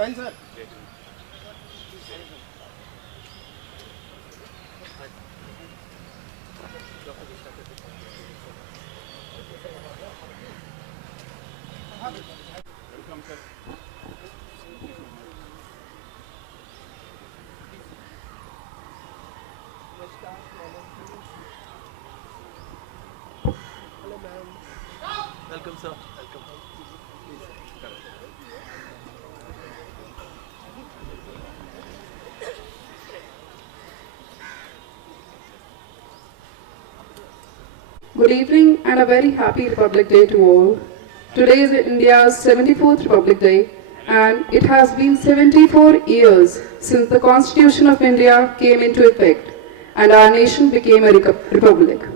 Jain sir. Welcome sir. Welcome sir, welcome. Good evening and a very happy Republic Day to all. Today is India's 74th Republic Day and it has been 74 years since the Constitution of India came into effect and our nation became a republic.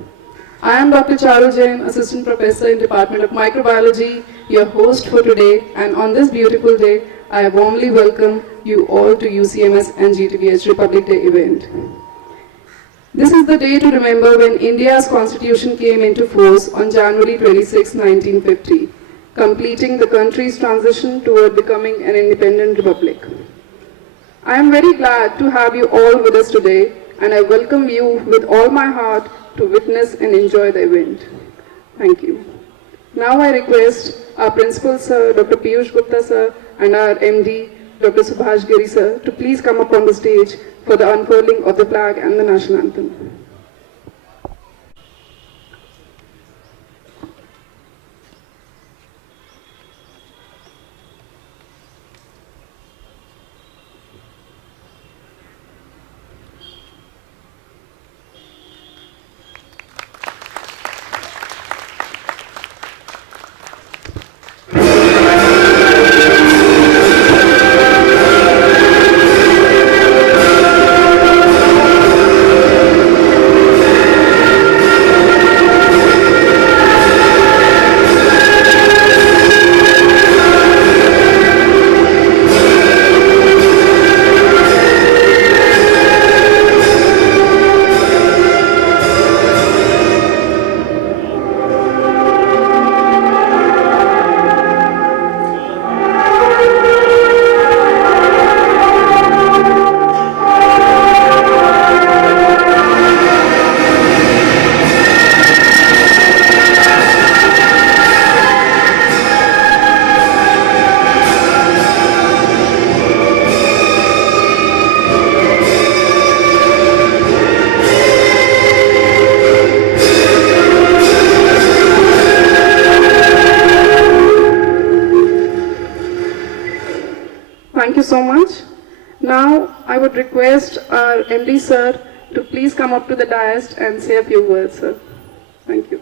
I am Dr. Charu Jain, Assistant Professor in Department of Microbiology, your host for today, and on this beautiful day, I warmly welcome you all to UCMS and GTVH Republic Day event. This is the day to remember when India's constitution came into force on January 26, 1950, completing the country's transition toward becoming an independent republic. I am very glad to have you all with us today, and I welcome you with all my heart to witness and enjoy the event. Thank you. Now I request our Principal Sir, Dr. Piyush Gupta Sir, and our MD, Dr. Subhash Giri Sir, to please come up on the stage for the unfurling of the flag and the national anthem. Thank you so much. Now I would request our MD Sir to please come up to the dais and say a few words, sir. Thank you.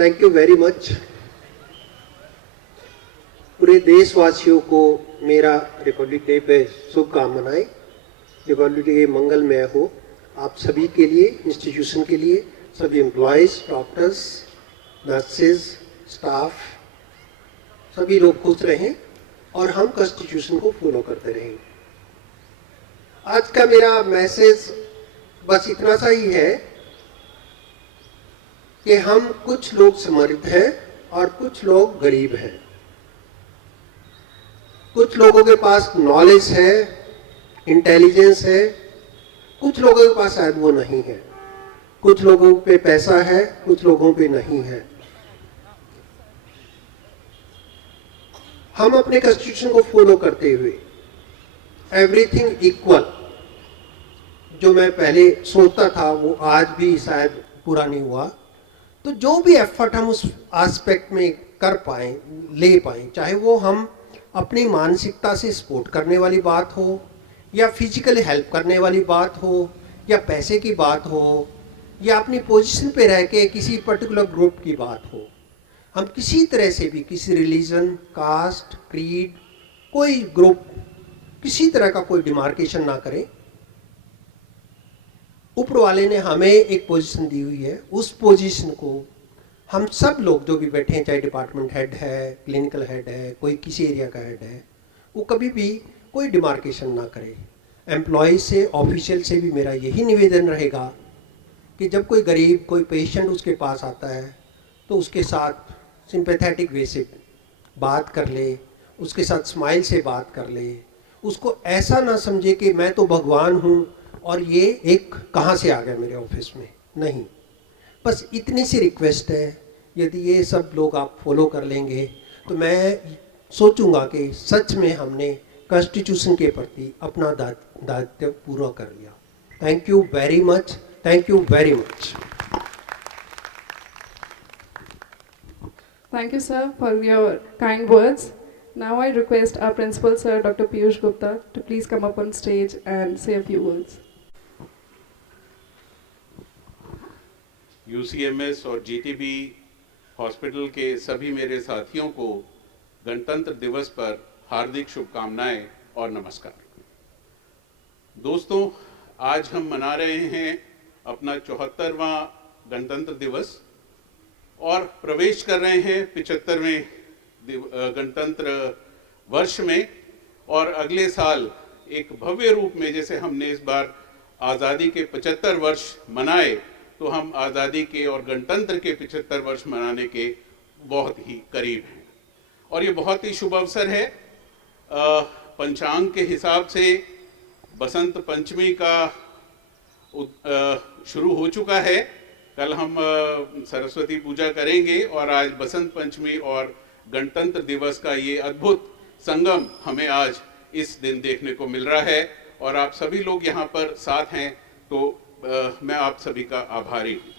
Thank you very much. पूरे देशवासियों को मेरा Republic day पे शुभकामनाएं। Republic day मंगलमय हो आप सभी के लिए, इंस्टीट्यूशन के लिए, सभी एम्प्लॉयज़, डॉक्टर्स, नर्सेज, स्टाफ, सभी लोग खुश रहें और हम कॉन्स्टिट्यूशन को फॉलो करते रहें। आज का मेरा मैसेज बस इतना सा ही है कि हम कुछ लोग समृद्ध हैं और कुछ लोग गरीब हैं। कुछ लोगों के पास नॉलेज है, इंटेलिजेंस है, कुछ लोगों के पास शायद वो नहीं है। कुछ लोगों पे पैसा है, कुछ लोगों पे नहीं है। हम अपने कॉन्स्टिट्यूशन को फॉलो करते हुए एवरीथिंग इक्वल, जो मैं पहले सोचता था वो आज भी शायद पूरा नहीं हुआ। तो जो भी एफर्ट हम उस एस्पेक्ट में कर पाए, ले पाए, चाहे वो हम अपनी मानसिकता से सपोर्ट करने वाली बात हो, या फिजिकली हेल्प करने वाली बात हो, या पैसे की बात हो, या अपनी पोजीशन पे रह के किसी पर्टिकुलर ग्रुप की बात हो, हम किसी तरह से भी किसी रिलीजन, कास्ट, क्रीड, कोई ग्रुप, किसी तरह का कोई डिमार्केशन ना करें। ऊपर वाले ने हमें एक पोजीशन दी हुई है, उस पोजीशन को हम सब लोग जो भी बैठे हैं, चाहे डिपार्टमेंट हेड है, क्लिनिकल हेड है, कोई किसी एरिया का हेड है, वो कभी भी कोई डिमार्केशन ना करे। एम्प्लॉय से, ऑफिशियल से भी मेरा यही निवेदन रहेगा कि जब कोई गरीब कोई पेशेंट उसके पास आता है तो उसके साथ सिंपैथेटिक वे से बात कर ले, उसके साथ स्माइल से बात कर ले, उसको ऐसा ना समझे कि मैं तो भगवान हूँ और ये एक कहाँ से आ गया मेरे ऑफिस में। नहीं, बस इतनी सी रिक्वेस्ट है, यदि ये सब लोग आप फॉलो कर लेंगे तो मैं सोचूंगा कि सच में हमने कॉन्स्टिट्यूशन के प्रति अपना दायित्व पूरा कर लिया। Thank you very much, thank you very much. Thank you, sir, for your kind words. Now I request our principal, sir, Dr. Piyush Gupta, to please come up on stage and say a few words. UCMS और GTB hospital के सभी मेरे साथियों को गणतंत्र दिवस पर हार्दिक शुभकामनाएं और नमस्कार। दोस्तों, आज हम मना रहे हैं अपना 74वां गणतंत्र दिवस और प्रवेश कर रहे हैं 75वें गणतंत्र वर्ष में। और अगले साल एक भव्य रूप में, जैसे हमने इस बार आज़ादी के 75 वर्ष मनाए, तो हम आज़ादी के और गणतंत्र के 75 वर्ष मनाने के बहुत ही करीब हैं। और ये बहुत ही शुभ अवसर है। पंचांग के हिसाब से बसंत पंचमी का शुरू हो चुका है। कल हम सरस्वती पूजा करेंगे और आज बसंत पंचमी और गणतंत्र दिवस का ये अद्भुत संगम हमें आज इस दिन देखने को मिल रहा है। और आप सभी लोग यहाँ पर साथ हैं, तो मैं आप सभी का आभारी हूँ।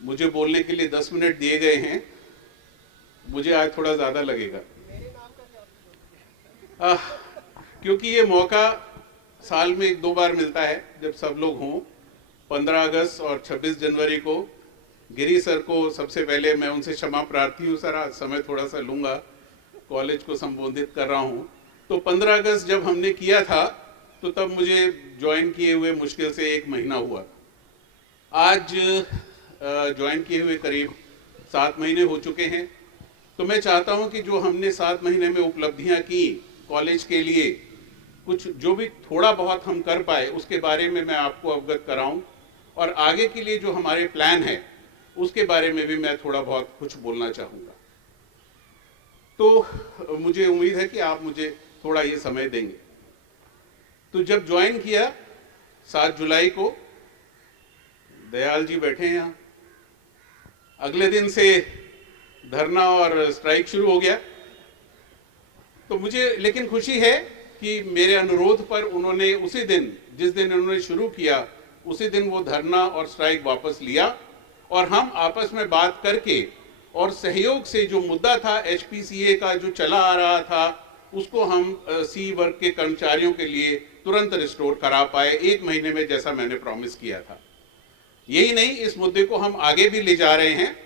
मुझे बोलने के लिए 10 मिनट दिए गए हैं, मुझे आज थोड़ा ज़्यादा लगेगा क्योंकि ये मौका साल में 1-2 बार मिलता है जब सब लोग हों। 15 अगस्त और 26 जनवरी को गिरी सर को सबसे पहले मैं उनसे क्षमा प्रार्थी हूँ, सर आज समय थोड़ा सा लूँगा, कॉलेज को संबोधित कर रहा हूँ। तो 15 अगस्त जब हमने किया था तो तब मुझे ज्वाइन किए हुए मुश्किल से 1 महीना हुआ। आज ज्वाइन किए हुए करीब 7 महीने हो चुके हैं। तो मैं चाहता हूँ कि जो हमने 7 महीने में उपलब्धियाँ की कॉलेज के लिए, कुछ जो भी थोड़ा बहुत हम कर पाए उसके बारे में मैं आपको अवगत कराऊं, और आगे के लिए जो हमारे प्लान है उसके बारे में भी मैं थोड़ा बहुत कुछ बोलना चाहूँगा। तो मुझे उम्मीद है कि आप मुझे थोड़ा ये समय देंगे। तो जब ज्वाइन किया 7 जुलाई को, दयाल जी बैठे हैं यहाँ, अगले दिन से धरना और स्ट्राइक शुरू हो गया। तो मुझे लेकिन खुशी है कि मेरे अनुरोध पर उन्होंने उसी दिन, जिस दिन उन्होंने शुरू किया, उसी दिन वो धरना और स्ट्राइक वापस लिया और हम आपस में बात करके और सहयोग से जो मुद्दा था HPCA का जो चला आ रहा था, उसको हम सी वर्ग के कर्मचारियों के लिए तुरंत रिस्टोर करा पाए 1 महीने में, जैसा मैंने प्रॉमिस किया था। यही नहीं, इस मुद्दे को हम आगे भी ले जा रहे हैं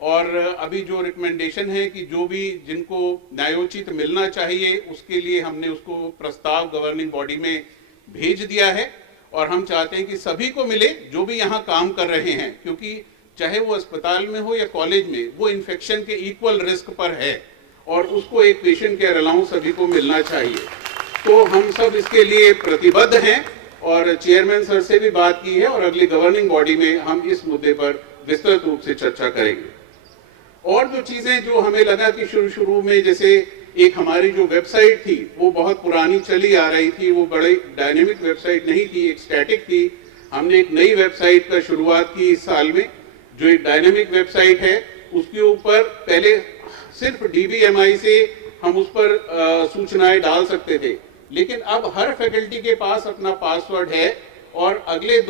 और अभी जो रिकमेंडेशन है कि जो भी जिनको न्यायोचित मिलना चाहिए, उसके लिए हमने उसको प्रस्ताव गवर्निंग बॉडी में भेज दिया है और हम चाहते हैं कि सभी को मिले जो भी यहाँ काम कर रहे हैं, क्योंकि चाहे वो अस्पताल में हो या कॉलेज में, वो इन्फेक्शन के इक्वल रिस्क पर है और उसको एक पेशेंट केयर अलाउंस सभी को मिलना चाहिए। तो हम सब इसके लिए प्रतिबद्ध हैं और चेयरमैन सर से भी बात की है और अगली गवर्निंग बॉडी में हम इस मुद्दे पर विस्तृत रूप से चर्चा करेंगे। और जो चीजें जो हमें लगा कि शुरू में, जैसे एक हमारी जो वेबसाइट थी वो बहुत पुरानी चली आ रही थी, वो बड़ी डायनेमिक वेबसाइट नहीं थी, एक स्टैटिक थी। हमने एक नई वेबसाइट का शुरुआत की इस साल में, जो एक डायनेमिक वेबसाइट है। उसके ऊपर पहले सिर्फ DBMI से हम उस पर सूचनाएं डाल सकते थे, लेकिन अब हर फैकल्टी के पास अपना पासवर्ड है और अगले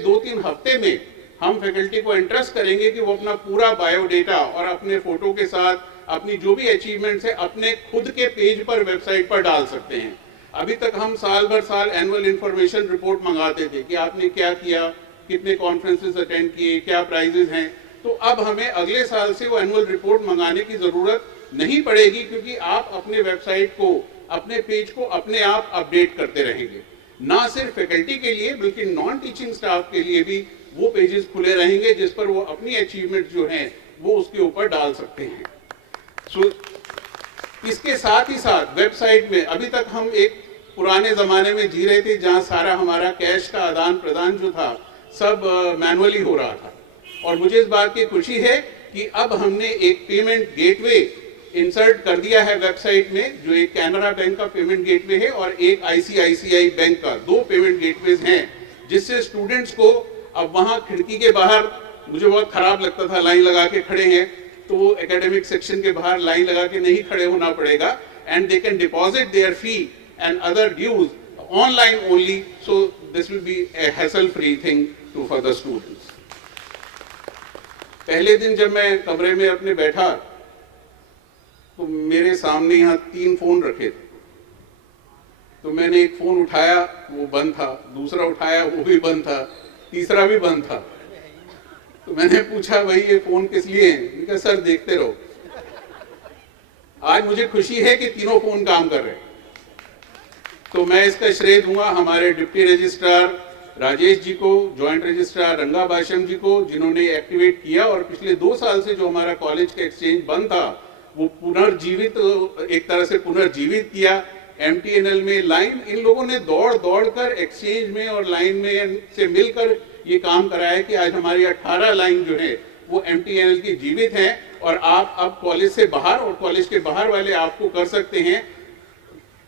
2-3 हफ्ते में हम फैकल्टी को इंटरेस्ट करेंगे कि वो अपना पूरा बायोडेटा और अपने फोटो के साथ अपनी जो भी अचीवमेंट्स है अपने खुद के पेज पर, वेबसाइट पर डाल सकते हैं। अभी तक हम साल भर साल एनुअल इंफॉर्मेशन रिपोर्ट मंगाते थे कि आपने क्या किया, कितने कॉन्फ्रेंसेस अटेंड किए, क्या प्राइजेस हैं। तो अब हमें अगले साल से वो एनुअल रिपोर्ट मंगाने की जरूरत नहीं पड़ेगी, क्योंकि आप अपने वेबसाइट को, अपने पेज को अपने आप अपडेट करते रहेंगे। ना सिर्फ फैकल्टी के लिए बल्कि नॉन टीचिंग स्टाफ के लिए भी वो पेजेस खुले रहेंगे जिस पर वो अपनी अचीवमेंट जो हैं वो उसके ऊपर डाल सकते हैं। इसके साथ ही साथ वेबसाइट में, अभी तक हम एक पुराने जमाने में जी रहे थे जहां सारा हमारा कैश का आदान प्रदान जो था सब मैनुअली हो रहा था। और मुझे इस बात की खुशी है कि अब हमने एक पेमेंट गेटवे इंसर्ट कर दिया है वेबसाइट में, जो एक कैनरा बैंक का पेमेंट गेटवे है और एक आईसीआईसीआई बैंक का, 2 पेमेंट गेटवेज हैं, जिससे स्टूडेंट्स को अब वहां खिड़की के बाहर, मुझे बहुत खराब लगता था लाइन लगा के खड़े हैं, तो वो एकेडमिक सेक्शन के बाहर लाइन लगा के नहीं खड़े होना पड़ेगा, and they can deposit their fee and other dues online only, so this will be a hassle free thing to for the students. पहले दिन जब मैं कमरे में अपने बैठा तो मेरे सामने यहाँ 3 फोन रखे थे, तो मैंने एक फोन उठाया, वो बंद था, दूसरा उठाया, वो भी बंद था, तीसरा भी बंद था। तो मैंने पूछा, भाई ये फोन किस लिए हैं? मैंने कहा सर देखते रहो। आज मुझे खुशी है कि तीनों फोन काम कर रहे हैं। तो मैं इसका श्रेय दूंगा हमारे डिप्टी रजिस्ट्रार राजेश जी को, जॉइंट रजिस्ट्रार रंगा भाषम जी को, जिन्होंने एक्टिवेट किया और पिछले 2 साल से जो हमारा कॉलेज का एक्सचेंज बंद था वो पुनर्जीवित, एक तरह से पुनर्जीवित किया। एमटीएनएल में लाइन, इन लोगों ने दौड़ दौड़ कर एक्सचेंज में और लाइन में से मिलकर ये काम कराया कि आज हमारी 18 लाइन जो है वो एमटीएनएल की जीवित हैं, और आप अब कॉलेज से बाहर और कॉलेज के बाहर वाले आपको कर सकते हैं,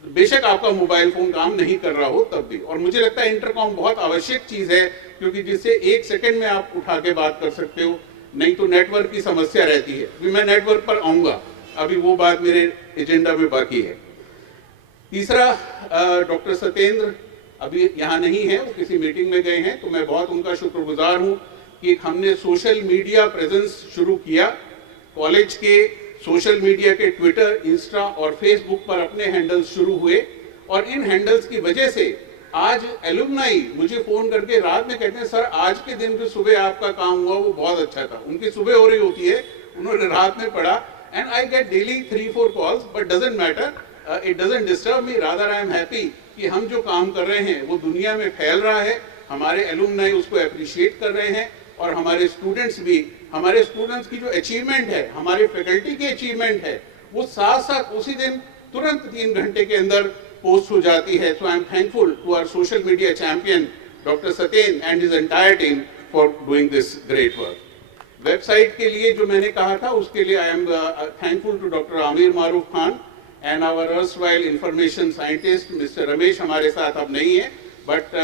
बेशक आपका मोबाइल फोन काम नहीं कर रहा हो तब भी। और मुझे लगता है इंटरकॉम बहुत आवश्यक चीज है, क्योंकि जिससे 1 सेकंड में आप उठा के बात कर सकते हो, नहीं तो नेटवर्क की समस्या रहती है। अभी मैं नेटवर्क पर आऊंगा, अभी वो बात मेरे एजेंडा में बाकी है। तीसरा, डॉक्टर सत्येंद्र अभी यहाँ नहीं है, वो किसी मीटिंग में गए हैं, तो मैं बहुत उनका शुक्रगुजार हूँ कि हमने सोशल मीडिया प्रेजेंस शुरू किया। कॉलेज के सोशल मीडिया के ट्विटर, इंस्टा और फेसबुक पर अपने हैंडल्स शुरू हुए, और इन हैंडल्स की वजह से आज एलुमनाई मुझे फोन करके रात में कहते हैं, सर आज के दिन जो सुबह आपका काम हुआ वो बहुत अच्छा था। उनकी सुबह हो रही होती है, उन्होंने रात में पढ़ा, and I get daily 3-4 calls, but doesn't matter, it doesn't disturb me, rather I am happy कि हम जो काम कर रहे हैं वो दुनिया में फैल रहा है, हमारे एलुमनाई उसको अप्रिशिएट कर रहे हैं, और हमारे स्टूडेंट्स भी, हमारे स्टूडेंट्स की जो अचीवमेंट है, हमारे फैकल्टी की अचीवमेंट है, वो साथ साथ उसी दिन तुरंत 3 घंटे के अंदर पोस्ट हो जाती है। So I am thankful to our social media champion doctor Satyen and his entire team for doing this great work. Website के लिए जो मैंने कहा था उसके लिए I am thankful to doctor Aamir Maroof Khan and our erstwhile information scientist mister Ramesh, हमारे साथ अब नहीं है, but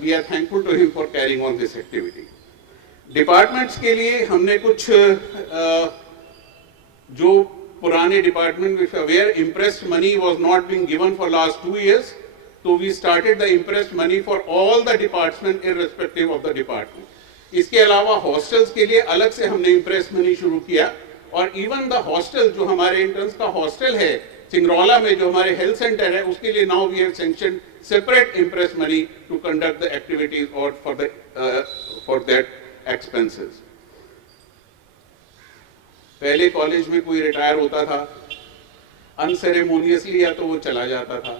we are thankful to him for carrying on this activity. Departments के लिए हमने कुछ जो पुराने department which were imprest money was not being given for last 2 years, तो we started the imprest money for all the department irrespective of the department. इसके अलावा hostels के लिए अलग से हमने इम्प्रेस्ड मनी शुरू किया, और इवन द हॉस्टल जो हमारे इंटर्न्स का हॉस्टल है सिंगरौला में, जो हमारे हेल्थ सेंटर है, उसके लिए now we have sanctioned separate imprest money to conduct the activities और फॉर दैट एक्सपेंसेस। पहले कॉलेज में कोई रिटायर होता था, अनसेरेमोनियसली या तो वो चला जाता था,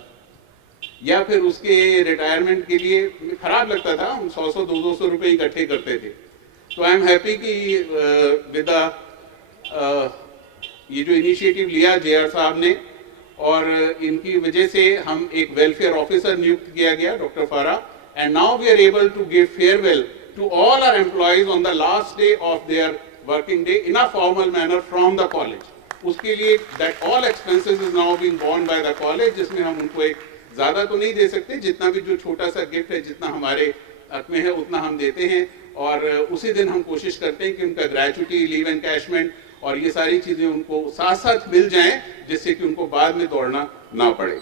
या फिर उसके रिटायरमेंट के लिए खराब लगता था, हम 100-200 रुपए इकट्ठे करते थे। तो आई एम हैप्पी कि विद ये जो इनिशिएटिव लिया जेआर साहब ने, और इनकी वजह से हम एक वेलफेयर ऑफिसर नियुक्त किया गया, doctor Farah, and now we are able to give farewell to all our employees on the last day of their working day in a formal manner from the college. उसके लिए that all expenses is now being borne by the college, जिसमें हम उनको एक ज़्यादा तो नहीं दे सकते, जितना भी जो छोटा सा गिफ्ट है, जितना हमारे हक में है उतना हम देते हैं, और उसी दिन हम कोशिश करते हैं कि उनका ग्रेचुटी, लीव एनकैशमेंट और ये सारी चीज़ें उनको साथ साथ मिल जाएं, जिससे कि उनको बाद में दौड़ना ना पड़े।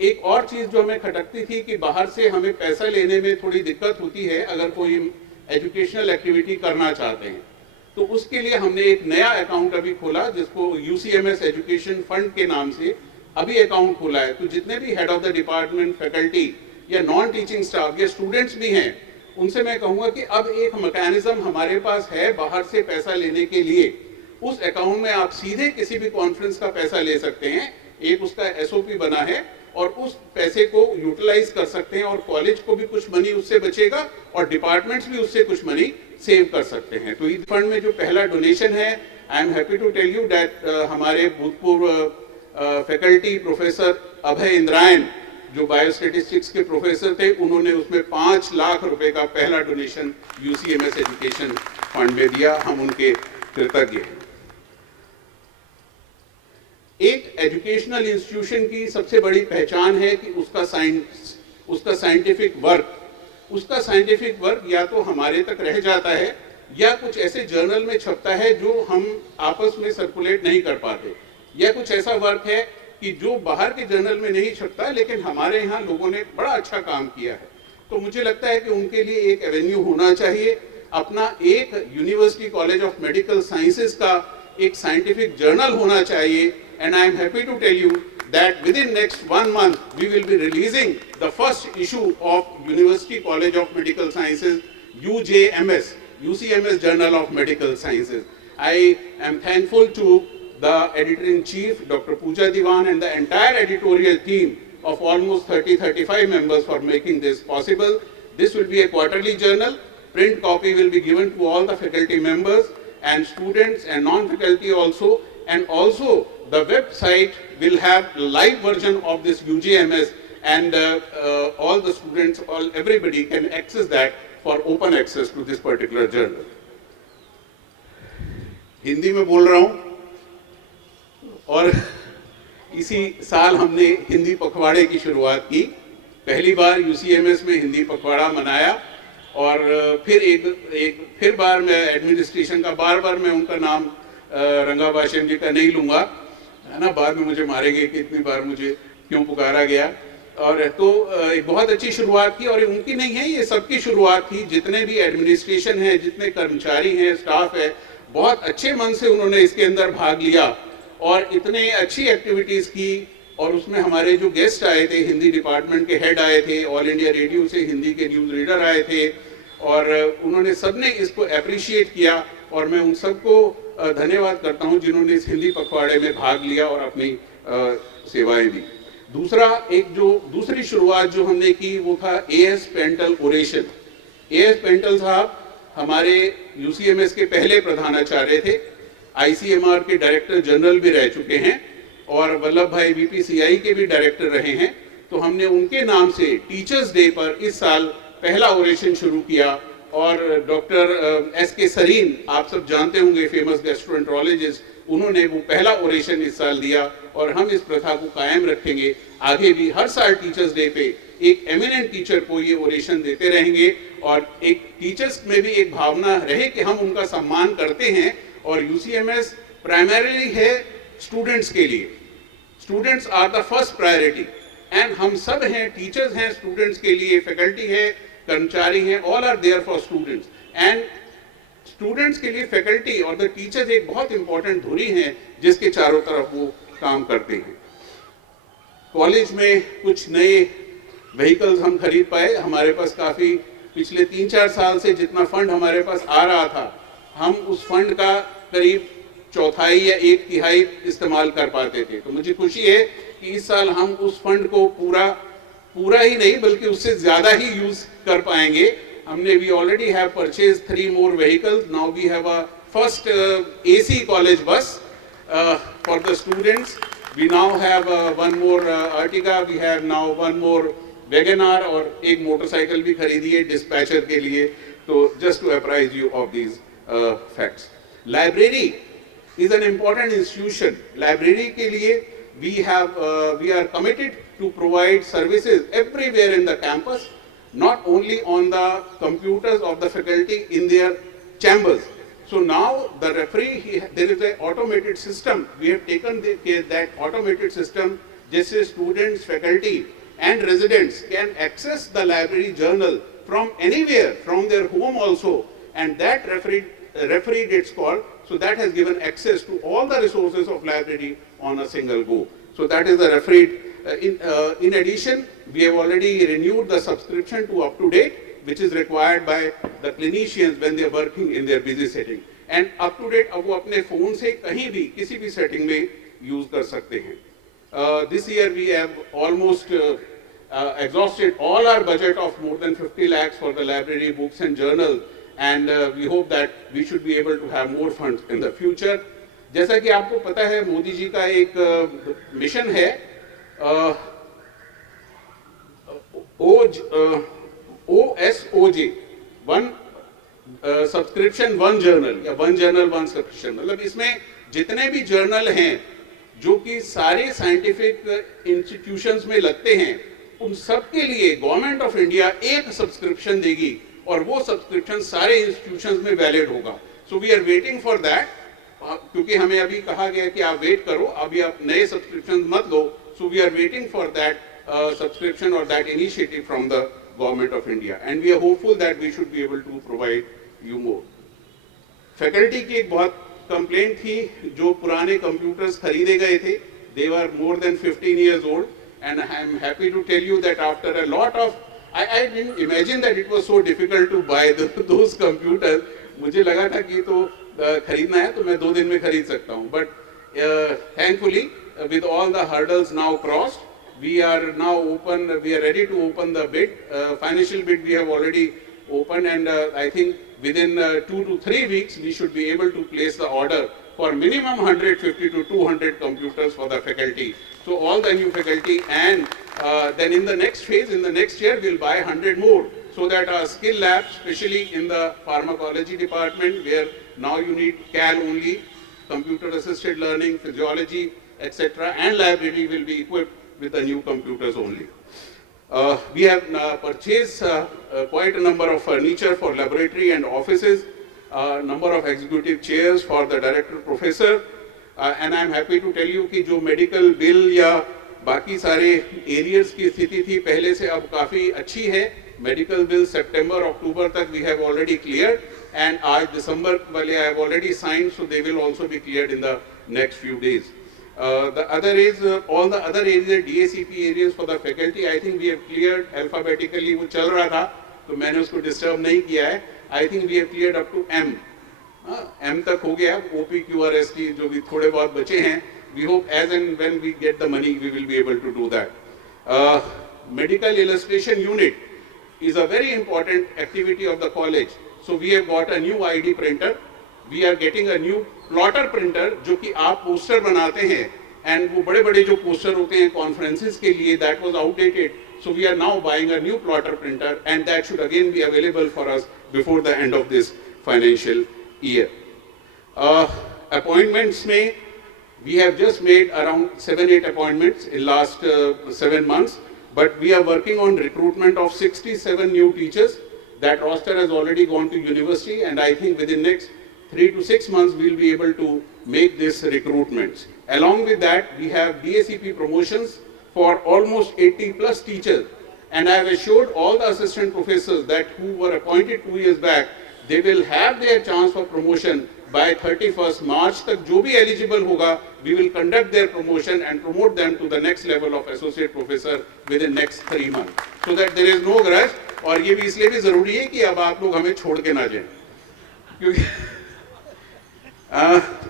एक और चीज जो हमें खटकती थी कि बाहर से हमें पैसा लेने में थोड़ी दिक्कत होती है अगर कोई एजुकेशनल एक्टिविटी करना चाहते हैं, तो उसके लिए हमने एक नया अकाउंट अभी खोला, जिसको यूसीएमएस एजुकेशन फंड के नाम से अभी अकाउंट खोला है। तो जितने भी head of the department, faculty या नॉन टीचिंग स्टाफ या स्टूडेंट्स भी हैं, उनसे मैं कहूंगा कि अब एक मैकेनिज्म हमारे पास है बाहर से पैसा लेने के लिए। उस अकाउंट में आप सीधे किसी भी कॉन्फ्रेंस का पैसा ले सकते हैं, एक उसका एसओपी बना है, और उस पैसे को यूटिलाइज कर सकते हैं, और कॉलेज को भी कुछ मनी उससे बचेगा और डिपार्टमेंट्स भी उससे कुछ मनी सेव कर सकते हैं। तो इस फंड में जो पहला डोनेशन है, I am happy to tell you that हमारे भूतपूर्व फैकल्टी प्रोफेसर अभय इंद्रायन, जो बायोस्टेटिस्टिक्स के प्रोफेसर थे, उन्होंने उसमें 5 लाख रुपए का पहला डोनेशन यूसीएमएस एजुकेशन फंड में दिया। हम उनके कृतज्ञ हैं। एक एजुकेशनल इंस्टीट्यूशन की सबसे बड़ी पहचान है कि उसका साइंटिफिक वर्क या तो हमारे तक रह जाता है या कुछ ऐसे जर्नल में छपता है जो हम आपस में सर्कुलेट नहीं कर पाते, या कुछ ऐसा वर्क है कि जो बाहर के जर्नल में नहीं छपता लेकिन हमारे यहाँ लोगों ने बड़ा अच्छा काम किया है। तो मुझे लगता है कि उनके लिए एक एवेन्यू होना चाहिए। अपना एक university college of medical sciences का एक साइंटिफिक जर्नल होना चाहिए। And I am happy to tell you that within next 1 month we will be releasing the first issue of University College of Medical Sciences UCMS Journal of Medical Sciences. I am thankful to the editor-in-chief Dr. Pooja Diwan and the entire editorial team of almost 30-35 members for making this possible. This will be a quarterly journal. Print copy will be given to all the faculty members and students and non-faculty also, and also the website will have live version of this UGMS, and all the students, everybody can access that for open access to this particular journal. Hindi में बोल रहा हूँ और इसी साल हमने हिंदी पखवाड़े की शुरुआत की। पहली बार यूसीएमएस में हिंदी पखवाड़ा मनाया और फिर बार मैं एडमिनिस्ट्रेशन का बार मैं उनका नाम रंगाभाषण जी का नहीं लूँगा, है ना, बाद में मुझे मारेंगे कि इतनी बार मुझे क्यों पुकारा गया। और तो एक बहुत अच्छी शुरुआत की, और उनकी नहीं है, ये सबकी शुरुआत थी। जितने भी एडमिनिस्ट्रेशन है, जितने कर्मचारी हैं, स्टाफ है, बहुत अच्छे मन से उन्होंने इसके अंदर भाग लिया और इतने अच्छी एक्टिविटीज़ की। और उसमें हमारे जो गेस्ट आए थे, हिंदी डिपार्टमेंट के हेड आए थे, ऑल इंडिया रेडियो से हिंदी के न्यूज़ रीडर आए थे, और उन्होंने सबने इसको अप्रिशिएट किया। और मैं उन सबको धन्यवाद करता हूं जिन्होंने इस हिंदी पखवाड़े में भाग लिया और अपनी सेवाएं दी। दूसरी शुरुआत जो हमने की वो था as Paintal oration. As Paintal साहब हमारे यूसीएमएस के पहले प्रधानाचार्य थे, आईसीएमआर के डायरेक्टर जनरल भी रह चुके हैं और वल्लभ भाई वीपीसीआई के भी डायरेक्टर रहे हैं। तो हमने उनके नाम से टीचर्स डे पर इस साल पहला ओरेशन शुरू किया। और डॉक्टर एस.के. सरीन, आप सब जानते होंगे, फेमस गैस्ट्रोएंटरोलॉजिस्ट, उन्होंने वो पहला ओरेशन इस साल दिया और हम इस प्रथा को कायम रखेंगे। आगे भी हर साल टीचर्स डे पे एक एमिनेंट टीचर को ये ओरेशन देते रहेंगे और एक टीचर्स में भी एक भावना रहे कि हम उनका सम्मान करते हैं। और यूसीएमएस प्राइमरीली है स्टूडेंट्स के लिए। Students are the first priority, and हम सब हैं, टीचर्स हैं स्टूडेंट्स के लिए, फैकल्टी है, कर्मचारी हैं, all are there for students. And students के लिए फैकल्टी और द टीचर्स एक बहुत इंपॉर्टेंट धुरी हैं जिसके चारों तरफ वो काम करते हैं। कॉलेज में कुछ नए व्हीकल्स हम खरीद पाए। हमारे पास काफ़ी पिछले 3-4 साल से जितना फंड हमारे पास आ रहा था, हम उस फंड का करीब चौथाई या 1/3 इस्तेमाल कर पाते थे। तो मुझे खुशी है कि इस साल हम उस फंड को पूरा ही नहीं बल्कि उससे ज़्यादा ही यूज़ कर पाएंगे। हमने we already have purchase 3 more vehicles. Now we have a first AC college bus for the students. We now have one more Ertiga. We have now one more WagonR, और एक मोटरसाइकिल भी खरीदी है dispatcher के लिए। तो just to apprise you of these facts. Library is an important institution. Library के लिए we are committed to provide services everywhere in the campus, not only on the computers of the faculty in their chambers. So now the referee, there is an automated system. We have taken that automated system, जैसे students, faculty and residents can access the library journal from anywhere, from their home also, and that referee gets called. So that has given access to all the resources of library on a single go. So that is the referee. In addition, we have already renewed the subscription to UpToDate, which is required by the clinicians when they are working in their busy setting. And UpToDate अब वो अपने phone से कहीं भी किसी भी setting में use कर सकते हैं. This year we have almost exhausted all our budget of more than 50 lakhs for the library, books and journal, and we hope that we should be able to have more funds in the future. जैसा कि आपको पता है, मोदी जी का एक mission है OSOJ, one subscription one journal या one journal one subscription, मतलब इसमें जितने भी जर्नल हैं जो कि सारे साइंटिफिक इंस्टीट्यूशंस में लगते हैं, उन सब के लिए गवर्नमेंट ऑफ इंडिया एक सब्सक्रिप्शन देगी और वो सब्सक्रिप्शन सारे इंस्टीट्यूशंस में वैलिड होगा. So we are waiting for that, क्योंकि हमें अभी कहा गया कि आप वेट करो, अभी आप नए सब्सक्रिप्शन मत लो. So we are waiting for that subscription और that initiative from the government of India, and we are hopeful that we should be able to provide you more. Faculty की एक बहुत कंप्लेंट थी, जो पुराने कंप्यूटर्स खरीदे गए थे, they were more than 15 years old, and I am happy to tell you that after a lot of, I didn't imagine that it was so difficult to buy those computers. मुझे लगा था कि तो खरीदना है तो मैं 2 दिन में खरीद सकता हूँ, but thankfully with all the hurdles now crossed, we are now open, we are ready to open the bid. Financial bid we have already opened, and I think within 2 to 3 weeks we should be able to place the order for minimum 150 to 200 computers for the faculty. So all the new faculty, and then in the next phase, in the next year, we'll buy 100 more, so that our skill labs, especially in the pharmacology department, where now you need CAL only, computer assisted learning, physiology, etc., and library will be equipped with the new computers only. We have purchased quite a number of furniture for laboratory and offices, number of executive chairs for the director professor, and I am happy to tell you कि जो medical bill या बाकी सारे areas की स्थिति थी पहले से अब काफ़ी अच्छी है. Medical bill September October तक we have already cleared, and आज December वाले I have already signed, so they will also be cleared in the next few days. The other is all the other areas, DACP areas for the faculty, I think we have cleared alphabetically. वो चल रहा था तो मैंने उसको disturb नहीं किया है. I think we have cleared up to M. M तक हो गया. OP, QRST जो भी थोड़े बहुत बचे हैं, we hope as and when we get the money we will be able to do that. Medical illustration unit is a very important activity of the college. So we have got a new ID printer. We are getting a new plotter printer जो कि आप poster बनाते हैं, and वो बड़े बड़े जो poster होते हैं कॉन्फ्रेंसेस के लिए, that was outdated. So we are now buying a new plotter printer, and that should again be available for us before the end of this financial year. Appointments में we have just made around 7-8 appointments in last 7 months, but we are working on recruitment of 67 new teachers. That roster has already gone to university, and I think within next 3 to 6 months we will be able to make this recruitments. Along with that, we have DACP promotions for almost 80 plus teachers, and I have assured all the assistant professors that who were appointed 2 years back, they will have their chance for promotion by 31st March तक. जो भी eligible होगा, we will conduct their promotion and promote them to the next level of associate professor within next 3 months, so that there is no grudge. और ये भी इसलिए भी जरूरी है कि अब आप लोग हमें छोड़ के ना जाएं, क्योंकि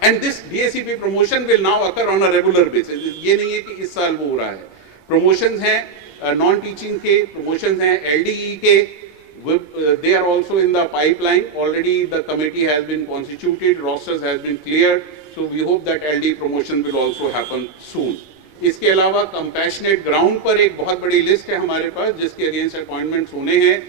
and this DACP promotion will now occur on a regular basis. ये नहीं है कि इस साल वो हो रहा है. Promotions हैं non teaching के, promotions हैं LDE के, they are also in the pipeline. Already the committee has been constituted, rosters has been cleared, so we hope that LDE promotion will also happen soon. इसके अलावा compassionate ground पर एक बहुत बड़ी list है हमारे पास जिसके अगेंस्ट अपॉइंटमेंट्स होने हैं.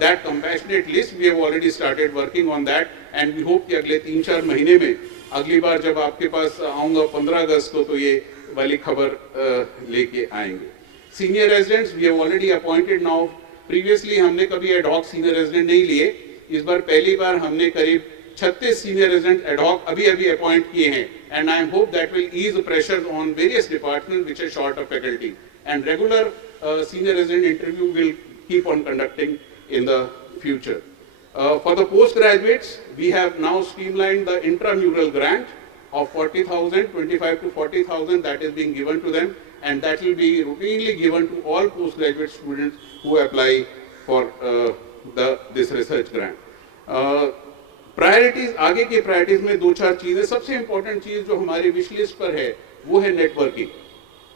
That compassionate list we have already started working on that, and we hope कि अगले 3-4 महीने में अगली बार जब आपके पास आऊँगा 15 अगस्त को तो ये वाली खबर लेके आएंगे. Senior residents we have already appointed now. Previously हमने कभी ad hoc senior resident नहीं लिए. इस बार पहली बार हमने करीब 36 senior resident ad hoc अभी अपॉइंट किए हैं, and I hope that will ease the pressure on various departments which are short of faculty, and regular senior resident interview will keep on conducting in the future. For the postgraduates, we have now streamlined the intramural grant of 40,000, 25 to 40,000 that is being given to them, and that will be routinely given to all postgraduate students who apply for this research grant. Priorities, आगे की priorities में 2-4 चीजें. सबसे important चीज जो हमारी wish list पर है वो है नेटवर्किंग.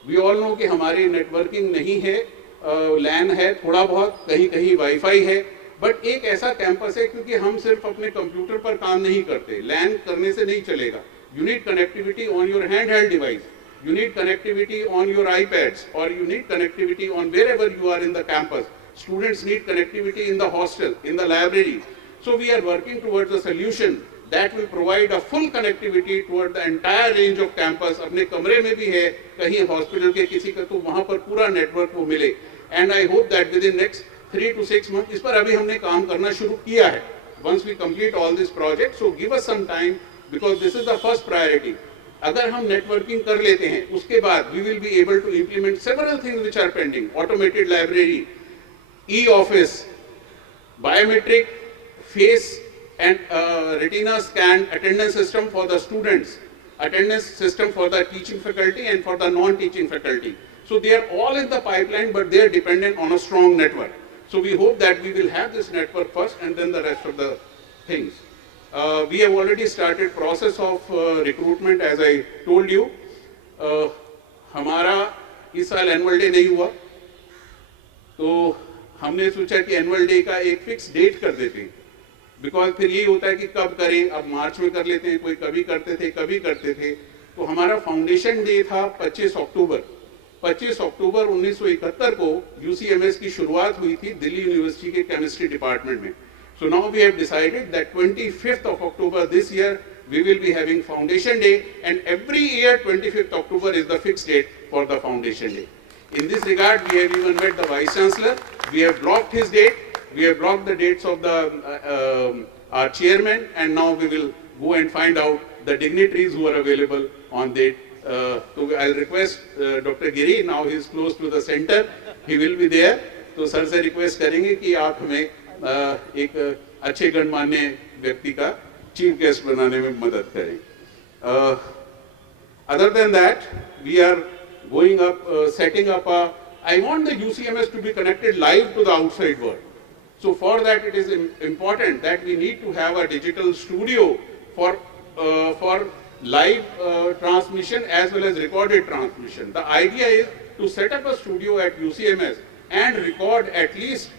वी ऑल नो कि हमारी नेटवर्किंग नहीं है. लैन है थोड़ा बहुत, कहीं कहीं वाईफाई है, बट एक ऐसा कैंपस है क्योंकि हम सिर्फ अपने कंप्यूटर पर काम नहीं करते, लैन करने से नहीं चलेगा. You need connectivity on your hand held device. you need connectivity on your iPads, or you need connectivity on wherever you are in the campus. Students need connectivity in the hostel, in the library. So we are working towards a solution that will provide a full connectivity toward the entire range of campus. अपने कमरे में भी है, कहीं hospital के किसी का, तो वहाँ पर पूरा नेटवर्क वो मिले. And I hope that within next 3 to 6 months, इस पर अभी हमने काम करना शुरू किया है. Once we complete all this project, so give us some time, because this is the first priority. अगर हम नेटवर्किंग कर लेते हैं, उसके बाद we will be able to implement several things which are pending. Automated library, e-office, biometric, face and retina scan attendance system for the students, attendance system for the teaching faculty and for the non-teaching faculty. So they are all in the pipeline, but they are dependent on a strong network. So we hope that we will have this network first and then the rest of the things. We have already started process of recruitment, as I told you. हमारा इस साल annual day नहीं हुआ, तो हमने सोचा कि annual day का एक फिक्स डेट कर देते हैं, बिकॉज फिर ये होता है कि कब करें. अब मार्च में कर लेते हैं, कोई कभी करते थे कभी करते थे. तो हमारा फाउंडेशन डे था 25 अक्टूबर. 25 अक्टूबर 1971 को यूसीएमएस की शुरुआत हुई थी दिल्ली यूनिवर्सिटी के केमिस्ट्री डिपार्टमेंट में. So now we have decided that 25th of October this year we will be having Foundation Day, and every year 25th October is the fixed date for the Foundation Day. In this regard, we have even met the Vice Chancellor. We have blocked his date. We have blocked the dates of the our chairman, and now we will go and find out the dignitaries who are available on date. So I'll request Dr. Giri. Now he is close to the center. He will be there. तो sir से request करेंगे कि आप हमें एक अच्छे गणमान्य व्यक्ति का चीफ गेस्ट बनाने में मदद करें. Other than that, we are going up, setting up a. I want the UCMS to be connected live to the outside world. So for that, it is important that we need to have a digital studio for live transmission as well as recorded transmission. The idea is to set up a studio at UCMS and record at least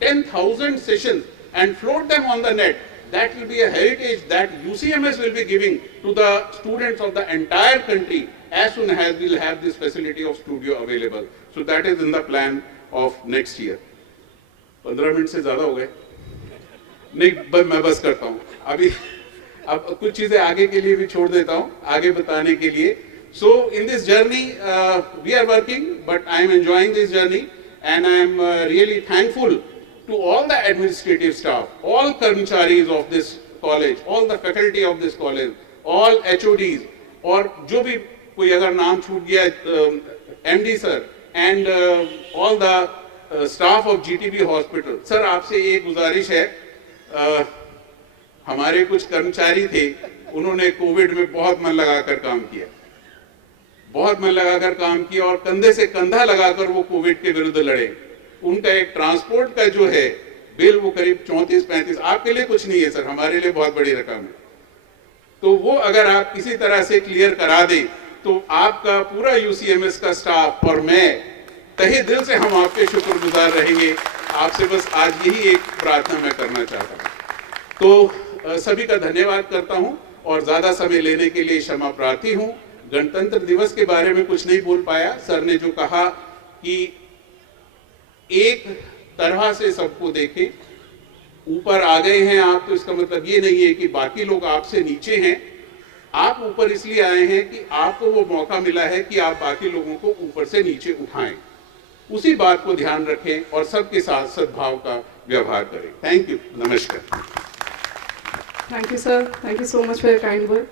10,000 sessions and float them on the net. That will be a heritage that UCMS will be giving to the students of the entire country as soon as we will have this facility of studio available. So that is in the plan of next year. 15 minute से ज़्यादा हो गए नहीं, मैं बस करता हूँ अभी. अब कुछ चीज़ें आगे के लिए भी छोड़ देता हूँ, आगे बताने के लिए. So in this journey, we are working, but I am enjoying this journey, and I am really thankful to all the administrative staff, all कर्मचारीज of this college, all the faculty of this college, all HODs, और जो भी कोई अगर नाम छूट गया, MD sir, and all the staff of GTB hospital. Sir आपसे एक गुजारिश है, हमारे कुछ कर्मचारी थे, उन्होंने कोविड में बहुत मन लगाकर काम किया, बहुत मन लगाकर काम किया और कंधे से कंधा लगाकर वो कोविड के विरुद्ध लड़े. उनका एक ट्रांसपोर्ट का जो है बिल वो करीब 34-35, आपके लिए कुछ नहीं है सर, हमारे लिए बहुत बड़ी रकम है. तो वो अगर आप किसी तरह से क्लियर करा दें तो आपका पूरा यूसीएमएस का स्टाफ और मैं तहे दिल से हम आपके शुक्रगुजार रहेंगे. आपसे बस आज यही एक प्रार्थना मैं करना चाहता हूँ. तो सभी का धन्यवाद करता हूँ और ज्यादा समय लेने के लिए क्षमा प्रार्थी हूँ. गणतंत्र दिवस के बारे में कुछ नहीं बोल पाया. सर ने जो कहा कि एक तरह से सबको देखें, ऊपर आ गए हैं आप, तो इसका मतलब ये नहीं है कि बाकी लोग आपसे नीचे हैं. आप ऊपर इसलिए आए हैं कि आपको वो मौका मिला है कि आप बाकी लोगों को ऊपर से नीचे उठाएं. उसी बात को ध्यान रखें और सबके साथ सद्भाव का व्यवहार करें. Thank you. नमस्कार. Thank you, sir. Thank you so much for your kind word.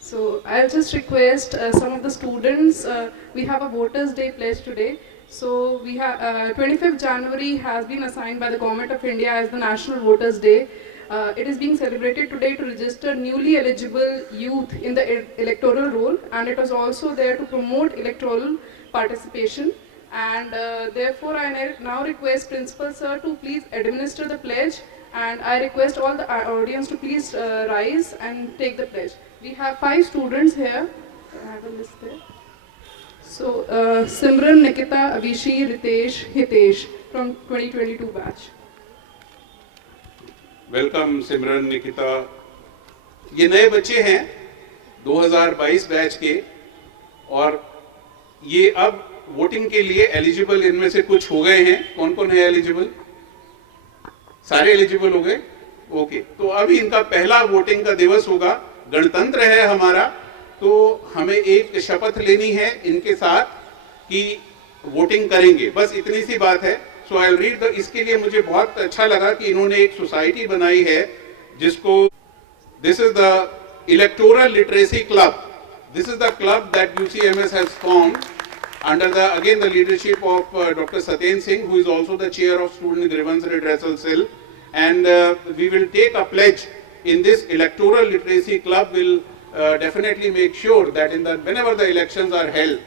So I'll just request some of the students. We have a Voters' Day pledge today. So we have 25th January has been assigned by the Government of India as the National Voters' Day. It is being celebrated today to register newly eligible youth in the electoral roll, and it was also there to promote electoral participation. And therefore, I now request Principal Sir to please administer the pledge, and I request all the audience to please rise and take the pledge. We have 5 students here. I have a list there. So Simran, Nikita, Avishi, Ritesh, Hitesh from 2022 batch. Welcome सिमरन, निकिता. ये नए बच्चे हैं 2022 batch के, और ये अब voting के लिए एलिजिबल इनमें से कुछ हो गए हैं। कौन कौन है एलिजिबल? सारे एलिजिबल हो गए? ओके, तो अभी इनका पहला वोटिंग का दिवस होगा। गणतंत्र है हमारा, तो हमें एक शपथ लेनी है इनके साथ कि वोटिंग करेंगे, बस इतनी सी बात है। So I will read the, इसके लिए मुझे बहुत अच्छा लगा कि इन्होंने एक सोसाइटी बनाई है जिसको, this is the electoral literacy club. This is the club that UCMS has formed under the, again, the leadership of Dr. Satyen Singh, who is also the chair of Student Grievance Redressal Cell. And we will take a pledge in this electoral literacy club. Will definitely make sure that whenever the elections are held,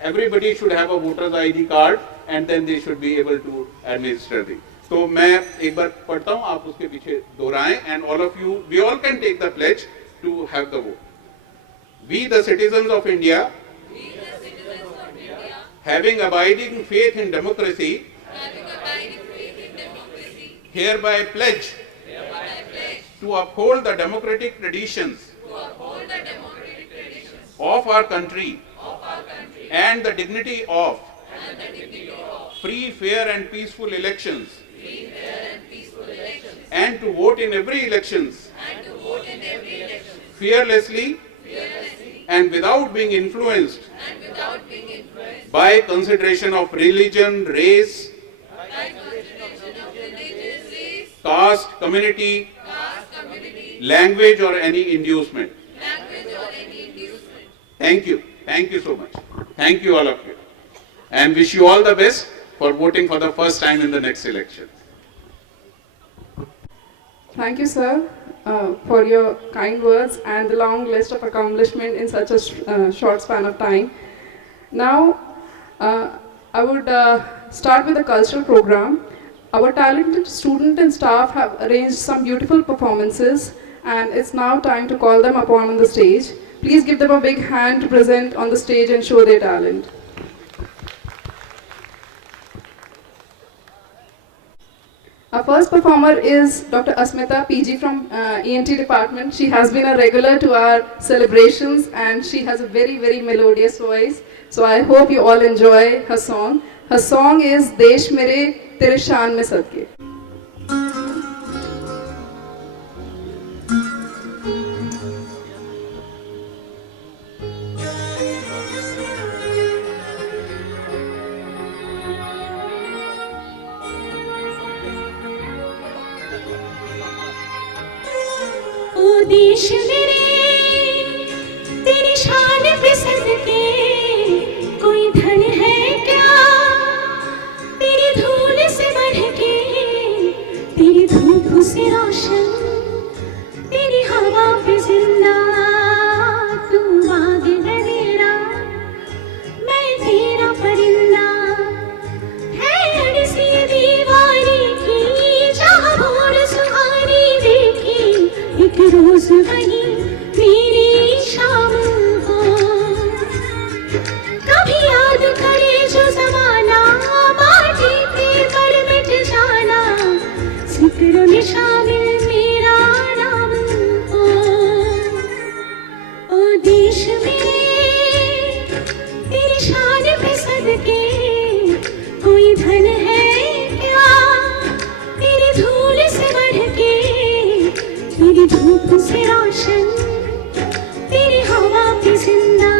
everybody should have a voter's ID card, and then they should be able to administer it. तो मैं एक बार पढ़ता हूँ, आप उसके पीछे दोहराएं, and all of you, we all can take the pledge to have the vote. We, the citizens of India, having abiding faith in democracy, hereby pledge to uphold the democratic traditions of our country and the dignity of free, fair and peaceful elections, and to vote in every elections fearlessly and without being influenced by consideration of religion, race, caste, community, language or any inducement. Thank you. Thank you so much. Thank you all of you. And wish you all the best for voting for the first time in the next election. Thank you, sir, for your kind words and the long list of accomplishment in such a short span of time. Now, I would start with the cultural program. Our talented student and staff have arranged some beautiful performances, and it's now time to call them upon on the stage. Please give them a big hand to present on the stage and show their talent. Our first performer is Dr. Asmita, PG from ENT department. She has been a regular to our celebrations and she has a very, very melodious voice. So I hope you all enjoy her song. Her song is Desh Mere Tere Shaan Mein Sadke. देश मेरे तेरी शान पे सदके कोई धन है क्या तेरी धूल से बढ़ के तेरी धूप से रोशन तेरी हवा पे जिंदा तू बाग है मेरा मैं तेरा परिंदा है अड़सी दीवारी की जहाँ भोर सुहानी देखी एक रोज वही मेरी शाम हो कभी याद करे जो जमाना माटी पे पड़ मिट जाना जिक्र में शामिल मेरा नाम हो ओ देश मेरे तेरी शान पे सदके कोई धन है क्या तेरी धूल से बढ़ के तेरी धूप से रोशन तेरी हवा पे जिंदा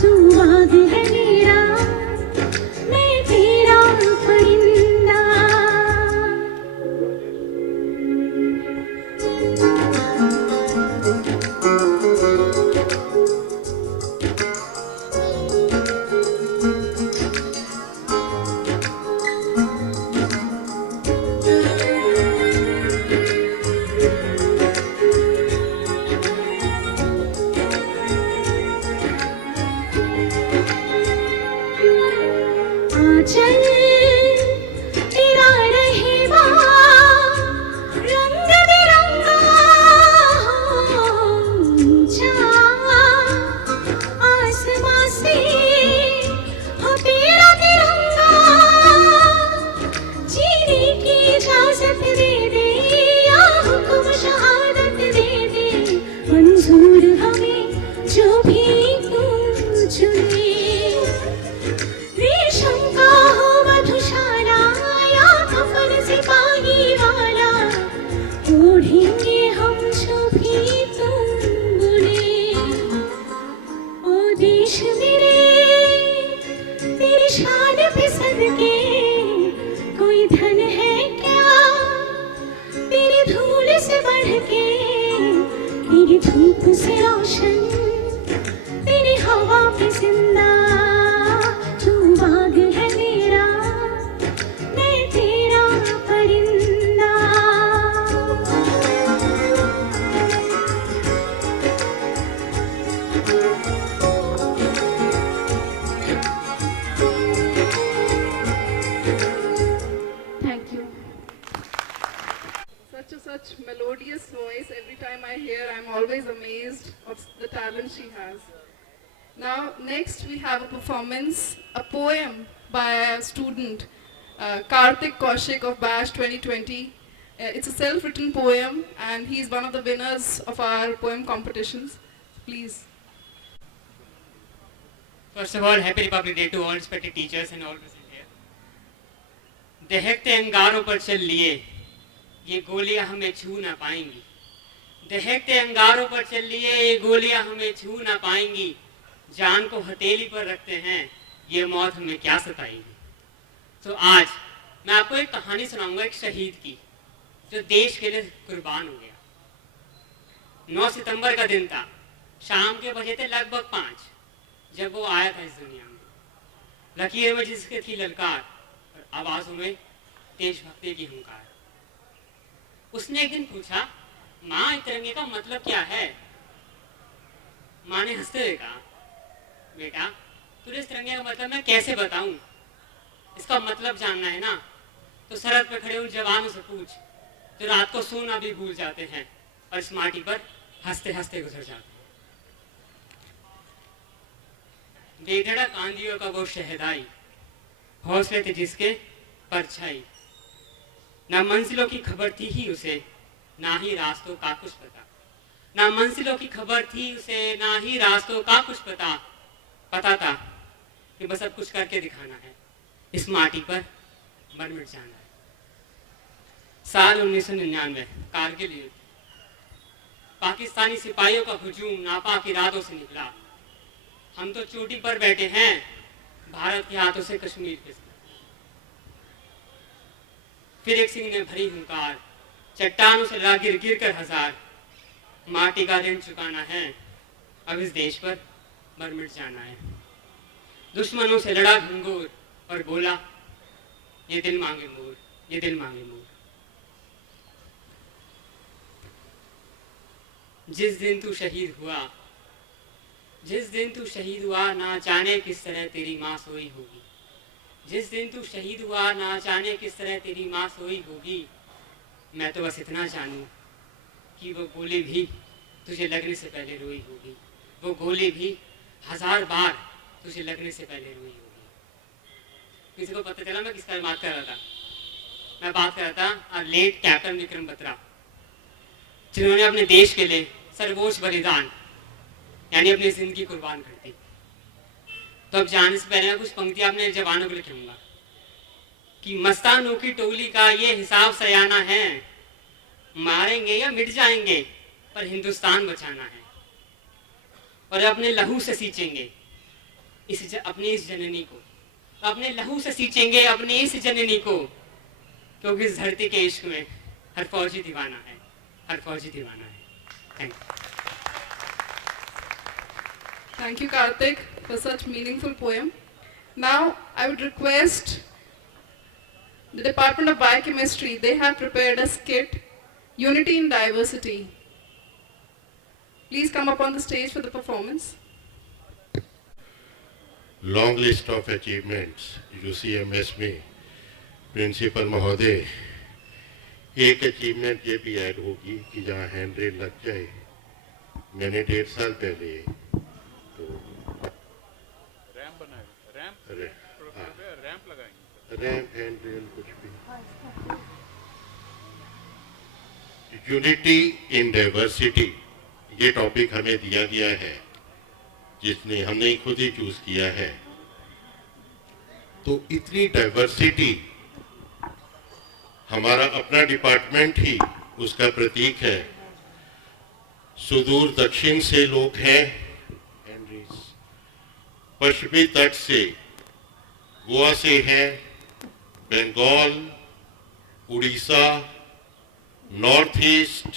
तू बाग है मेरा मैं तेरा परिंदा बढ़ के, तेरी धूप से रोशन, तेरी हवा पे जिंदा, तू बाग है मेरा, मैं तेरा परिंदा। Thank you. Such melodious voice. Every time I hear, I'm always amazed of the talent she has. Now, next we have a performance, a poem by a student, Karthik Kaushik of Bash 2020. It's a self-written poem, and he's one of the winners of our poem competitions. Please. First of all, Happy Republic Day to all respected teachers and all present here. दहकते अंगारों पर चल लिए, ये गोलियां हमें छू ना पाएंगी। दहकते अंगारों पर चल लिए, ये गोलियां हमें छू ना पाएंगी। जान को हथेली पर रखते हैं, ये मौत हमें क्या सताएगी। तो आज मैं आपको एक कहानी सुनाऊंगा एक शहीद की, जो देश के लिए कुर्बान हो गया। 9 सितंबर का दिन था, शाम के बजे थे लगभग 5, जब वो आया था इस दुनिया में। लकीर में जिसके थी ललकार और आवाजों में देशभक्ति की हुंकार। उसने एक दिन पूछा, माँ तिरंगे का मतलब क्या है। माँ ने हंसते हुए कहा, बेटा तुझे इस तिरंगे का मतलब मैं कैसे बताऊं। इसका मतलब जानना है ना, तो सरहद पे खड़े उन जवानों से पूछ, जो रात को सोना भी भूल जाते हैं और इस माटी पर हंसते हंसते गुजर जाते हैं। बेधड़क आंधियों का वो शहदाई, हौसले थे जिसके परछाई। ना मंजिलों की खबर थी ही उसे, ना ही रास्तों का कुछ पता। ना मंजिलों की खबर थी उसे, ना ही रास्तों का कुछ पता। पता था कि बस अब कुछ करके दिखाना है, इस माटी पर मर मिट जाना है। साल 1999, कारगिल युद्ध। पाकिस्तानी सिपाहियों का हुजूम नापाक इरादों से निकला। हम तो चोटी पर बैठे हैं, भारत के हाथों से कश्मीर फिसला। फिर एक सिंह ने भरी हुंकार, चट्टानों से लड़ा गिर गिर कर हजार। माटी का ऋण चुकाना है, अब इस देश पर मर मिट जाना है। दुश्मनों से लड़ा घंघोर और बोला, ये दिल मांगे मोर, ये दिल मांगे मोर। जिस दिन तू शहीद हुआ, जिस दिन तू शहीद हुआ, ना जाने किस तरह तेरी माँ सोई होगी। जिस दिन तू शहीद हुआ, ना जाने किस तरह तेरी माँ सोई होगी। मैं तो बस इतना जानूं कि वो गोली भी तुझे लगने से पहले रोई होगी। वो गोली भी 1000 बार तुझे लगने से पहले रोई होगी। किसी को पता चला मैं किसका बात कर रहा था? मैं बात कर रहा था लेट कैप्टन विक्रम बत्रा, जिन्होंने अपने देश के लिए सर्वोच्च बलिदान यानी अपनी जिंदगी कुर्बान कर दी। तो अब जाने से पहले कुछ पंक्तियां अपने जवानों को लिखूंगा कि मस्तानों की टोली का ये हिसाब सयाना है, मारेंगे या मिट जाएंगे पर हिंदुस्तान बचाना है। और अपने लहू से सींचेंगे अपनी इस जननी को, अपने लहू से सींचेंगे अपनी इस जननी को, क्योंकि इस धरती के इश्क में हर फौजी दीवाना है, हर फौजी दीवाना है। Thank you. Thank you, Karthik, for such meaningful poem. Now, I would request the Department of Biochemistry. They have prepared a skit, Unity in Diversity. Please come up on the stage for the performance. Long list of achievements UCMS में principal महोदय, एक achievement ये भी add होगी कि जहाँ hand rail लग जाए। मैंने 1.5 साल पहले तो रैंप बनाएगा, रैंप लगाएंगे, रैंप हैंड रेल कुछ भी। यूनिटी इन डाइवर्सिटी ये टॉपिक हमें दिया गया है, जिसने हमने खुद ही चूज किया है। तो इतनी डाइवर्सिटी, हमारा अपना डिपार्टमेंट ही उसका प्रतीक है। सुदूर दक्षिण से लोग हैं, पश्चिमी तट से गोवा से हैं, Bengal, Orissa, north east,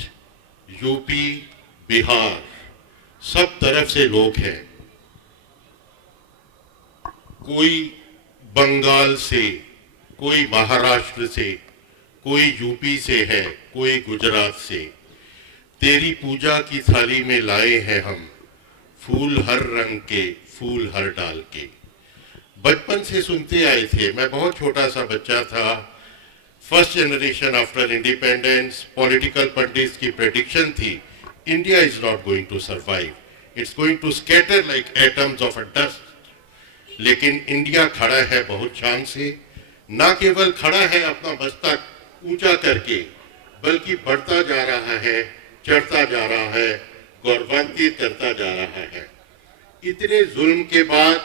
UP, Bihar, सब तरफ से लोग हैं। कोई बंगाल से, कोई महाराष्ट्र से, कोई यूपी से है, कोई गुजरात से। तेरी पूजा की थाली में लाए हैं हम फूल हर रंग के, फूल हर डाल के। बचपन से सुनते आए थे, मैं बहुत छोटा सा बच्चा था। First generation after independence, political pundits की प्रेडिक्शन थी, India is not going to survive, it's going to scatter like atoms of a dust. लेकिन इंडिया खड़ा है बहुत शान से, ना केवल खड़ा है अपना मस्तक ऊंचा करके, बल्कि बढ़ता जा रहा है, चढ़ता जा रहा है, गौरवान्वित करता जा रहा है। इतने जुल्म के बाद,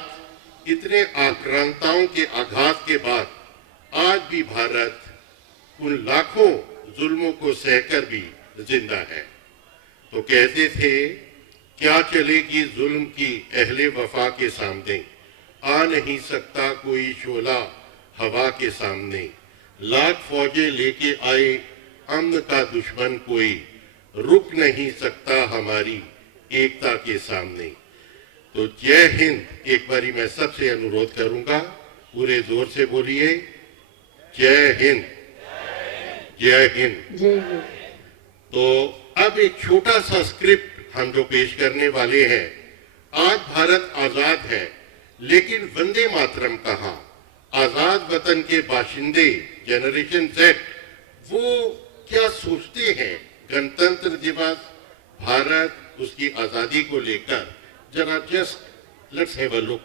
इतने आक्रांताओं के आघात के बाद आज भी भारत उन लाखों जुल्मों को सहकर भी जिंदा है। तो कहते थे, क्या चलेगी जुल्म की अहले वफा के सामने, आ नहीं सकता कोई शोला हवा के सामने। लाख फौजें लेके आए अम्न का दुश्मन कोई, रुक नहीं सकता हमारी एकता के सामने। तो जय हिंद, एक बारी मैं सबसे अनुरोध करूंगा, पूरे जोर से बोलिए, जय हिंद, जय हिंद। जय हिंद। तो अब एक छोटा सा स्क्रिप्ट हम जो पेश करने वाले हैं। आज भारत आजाद है, लेकिन वंदे मातरम कहाँ? आजाद वतन के बाशिंदे, जनरेशन Z, वो क्या सोचते हैं गणतंत्र दिवस, भारत, उसकी आजादी को लेकर? जरा just let's have a look.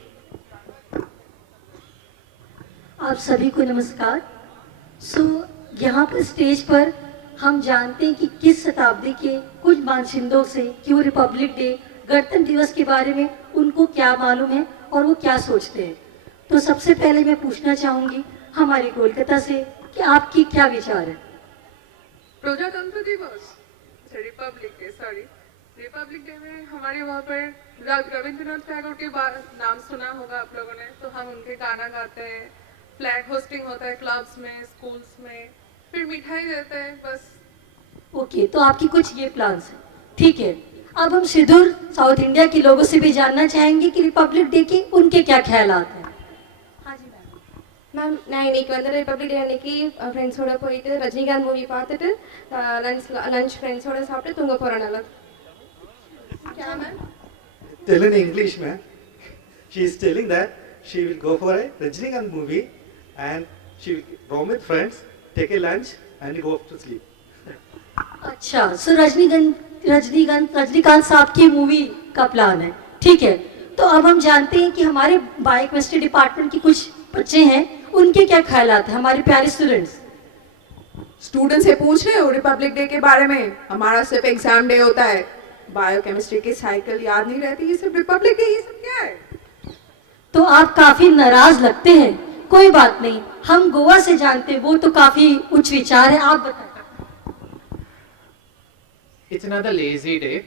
आप सभी को नमस्कार। यहाँ पर स्टेज पर हम जानते हैं कि किस शताब्दी के कुछ बाशिंदों से कि वो रिपब्लिक डे, गणतंत्र दिवस के बारे में उनको क्या मालूम है और वो क्या सोचते हैं। तो सबसे पहले मैं पूछना चाहूंगी हमारे कोलकाता से कि आपकी क्या विचार है। प्रजातंत्र दिवस, रिपब्लिक डे, रिपब्लिक डे में हमारे वहाँ पर रविंद्रनाथ टैगोर के नाम सुना होगा आप लोगों ने, तो हम उनके गाना गाते हैं, फ्लैग होस्टिंग होता है क्लब्स में, स्कूल्स में, फिर मिठाई देते हैं, बस। ओके, तो आपकी कुछ ये प्लान्स हैं, ठीक है। अब हम सुदूर साउथ इंडिया के लोगों से भी जानना चाहेंगे कि रिपब्लिक डे के उनके क्या ख्यालात हैं। हाँ जी மேம், நான் இன்னைக்கு வந்து ரிப்பப்ளிக் டே அன்னைக்கு ஃப்ரெண்ட்ஸோட போயிட்டு ரஜினிகாந்த் மூவி பார்த்துட்டு லஞ்ச் ஃப்ரெண்ட்ஸோட சாப்பிட்டு தூங்க போகிறேன்। நல்லா क्या ma'am? Tell in English, man. She is telling that she will go for a Rajinikanth movie and she will roam with friends, take a lunch and go to sleep. अच्छा, सो रजनीकांत साहब की मूवी का प्लान है, ठीक है। तो अब हम जानते हैं कि हमारे बायोकेमिस्ट्री डिपार्टमेंट के कुछ बच्चे हैं, उनके क्या ख्यालात हैं, हमारे प्यारे स्टूडेंट से पूछ रहे हो रिपब्लिक डे के बारे में? हमारा सिर्फ एग्जाम डे होता है, बायोकेमिस्ट्री की साइकिल याद नहीं रहती, ये सिर्फ रिपब्लिक डे, ये सब क्या है? तो आप काफी नाराज लगते हैं, कोई बात नहीं, हम गोवा से जानते हैं, वो तो काफी उच्च विचार है। आप बताएं। It's another lazy day.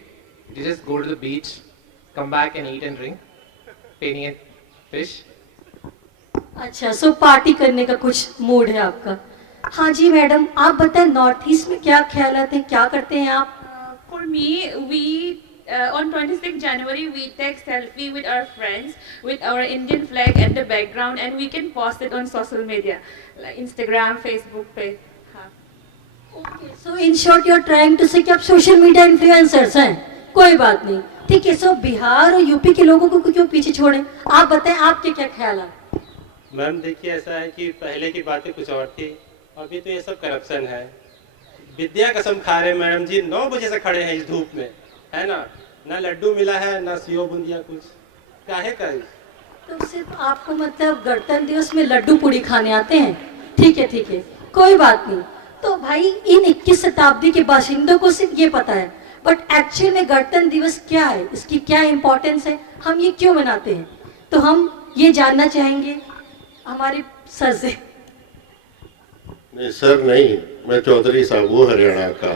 You just go to the beach, come back and eat and drink, penny and fish. अच्छा, सो पार्टी करने का कुछ मूड है आपका। हाँ जी मैडम, आप बताएं, नॉर्थ ईस्ट में क्या ख्यालात हैं, क्या करते हैं आप? For me, we on 26th January we take selfie with our friends with our Indian flag at the background, and we can post it on social media like Instagram, Facebook पे। हाँ। Okay, so in short you are trying to say कि आप social media influencers हैं। कोई बात नहीं, ठीक है। सो बिहार और यूपी के लोगों को क्यों पीछे छोड़ें? आप बताएं, आपके क्या ख्याल है? मैम देखिए, ऐसा है कि पहले की बातें कुछ और थी, अभी तो ये सब करप्शन है। विद्या कसम खा रहे मैडम जी, 9 बजे से खड़े हैं इस धूप में, है ना लड्डू मिला है, ना सेव बूंदिया, कुछ काहे करें। तो सिर्फ आपको मतलब गणतंत्र दिवस में लड्डू पूड़ी खाने आते हैं? ठीक है, कोई बात नहीं। तो भाई, इन 21 शताब्दी के बाशिंदों को सिर्फ ये पता है, बट एक्चुअल में गणतंत्र दिवस क्या है, इसकी क्या इम्पोर्टेंस है, हम ये क्यों मनाते हैं, तो हम ये जानना चाहेंगे हमारे सर से। नहीं सर नहीं, मैं चौधरी साहब हूँ हरियाणा का।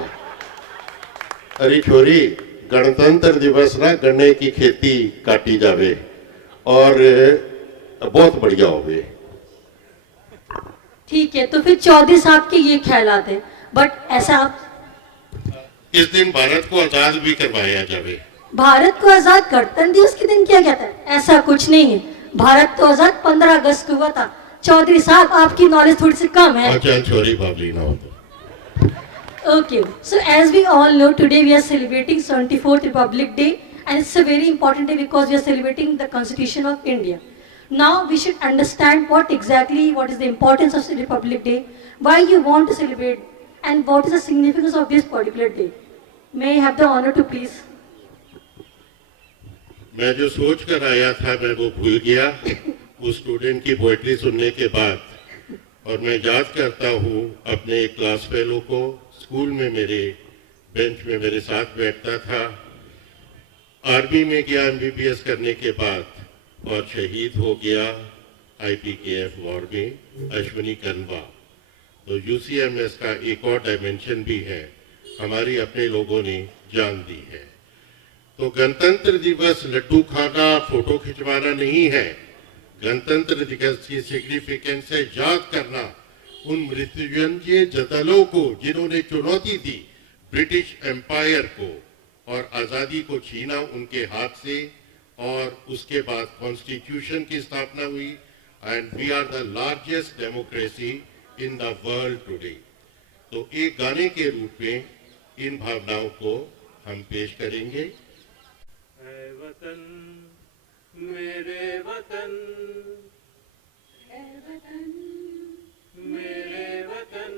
अरे छोरी, गणतंत्र दिवस ना गन्ने की खेती काटी जावे और बहुत बढ़िया होवे। ठीक है, तो फिर चौधरी साहब के ये ख्यालात है, बट ऐसा आप इस दिन भारत को आजाद भी करवाया जाए। भारत को आजाद गणतंत्र दिवस के दिन किया गया था? ऐसा कुछ नहीं है। भारत तो आजाद 15 अगस्त को हुआ था। चौधरी साहब, आपकी नॉलेज थोड़ी सी कम है। अच्छा, छोरी बाबली ना हो। Okay, so as we all know, today we are celebrating 74th Republic Day, and it's a very important day because we are celebrating the Constitution of India. Now we should understand what is the importance of Republic Day, why you want to celebrate, and what is the significance of this particular day. May I have the honor to please? मैं जो सोच कर आया था मैं वो भूल गया उस स्टूडेंट की पोएट्री सुनने के बाद, और मैं याद करता हूँ अपने एक क्लास फेलो को, स्कूल में मेरे बेंच में मेरे साथ बैठता था, आर्मी में गया MBBS करने के बाद और शहीद हो गया IPKF वॉर में, अश्विनी कनवा। तो UCMS का एक और डायमेंशन भी है, हमारी अपने लोगों ने जान दी है। तो गणतंत्र दिवस लड्डू खाना, फोटो खिंचवाना नहीं है। गणतंत्र दिवस की सिग्निफिकेंस है याद करना उन मृत्युंजय जनरलों को जिन्होंने चुनौती दी ब्रिटिश एम्पायर को और आज़ादी को छीना उनके हाथ से, और उसके बाद कॉन्स्टिट्यूशन की स्थापना हुई, and we are the largest democracy in the world today. तो एक गाने के रूप में इन भावनाओं को हम पेश करेंगे। ऐ वतन मेरे वतन, ऐ वतन मेरे वतन,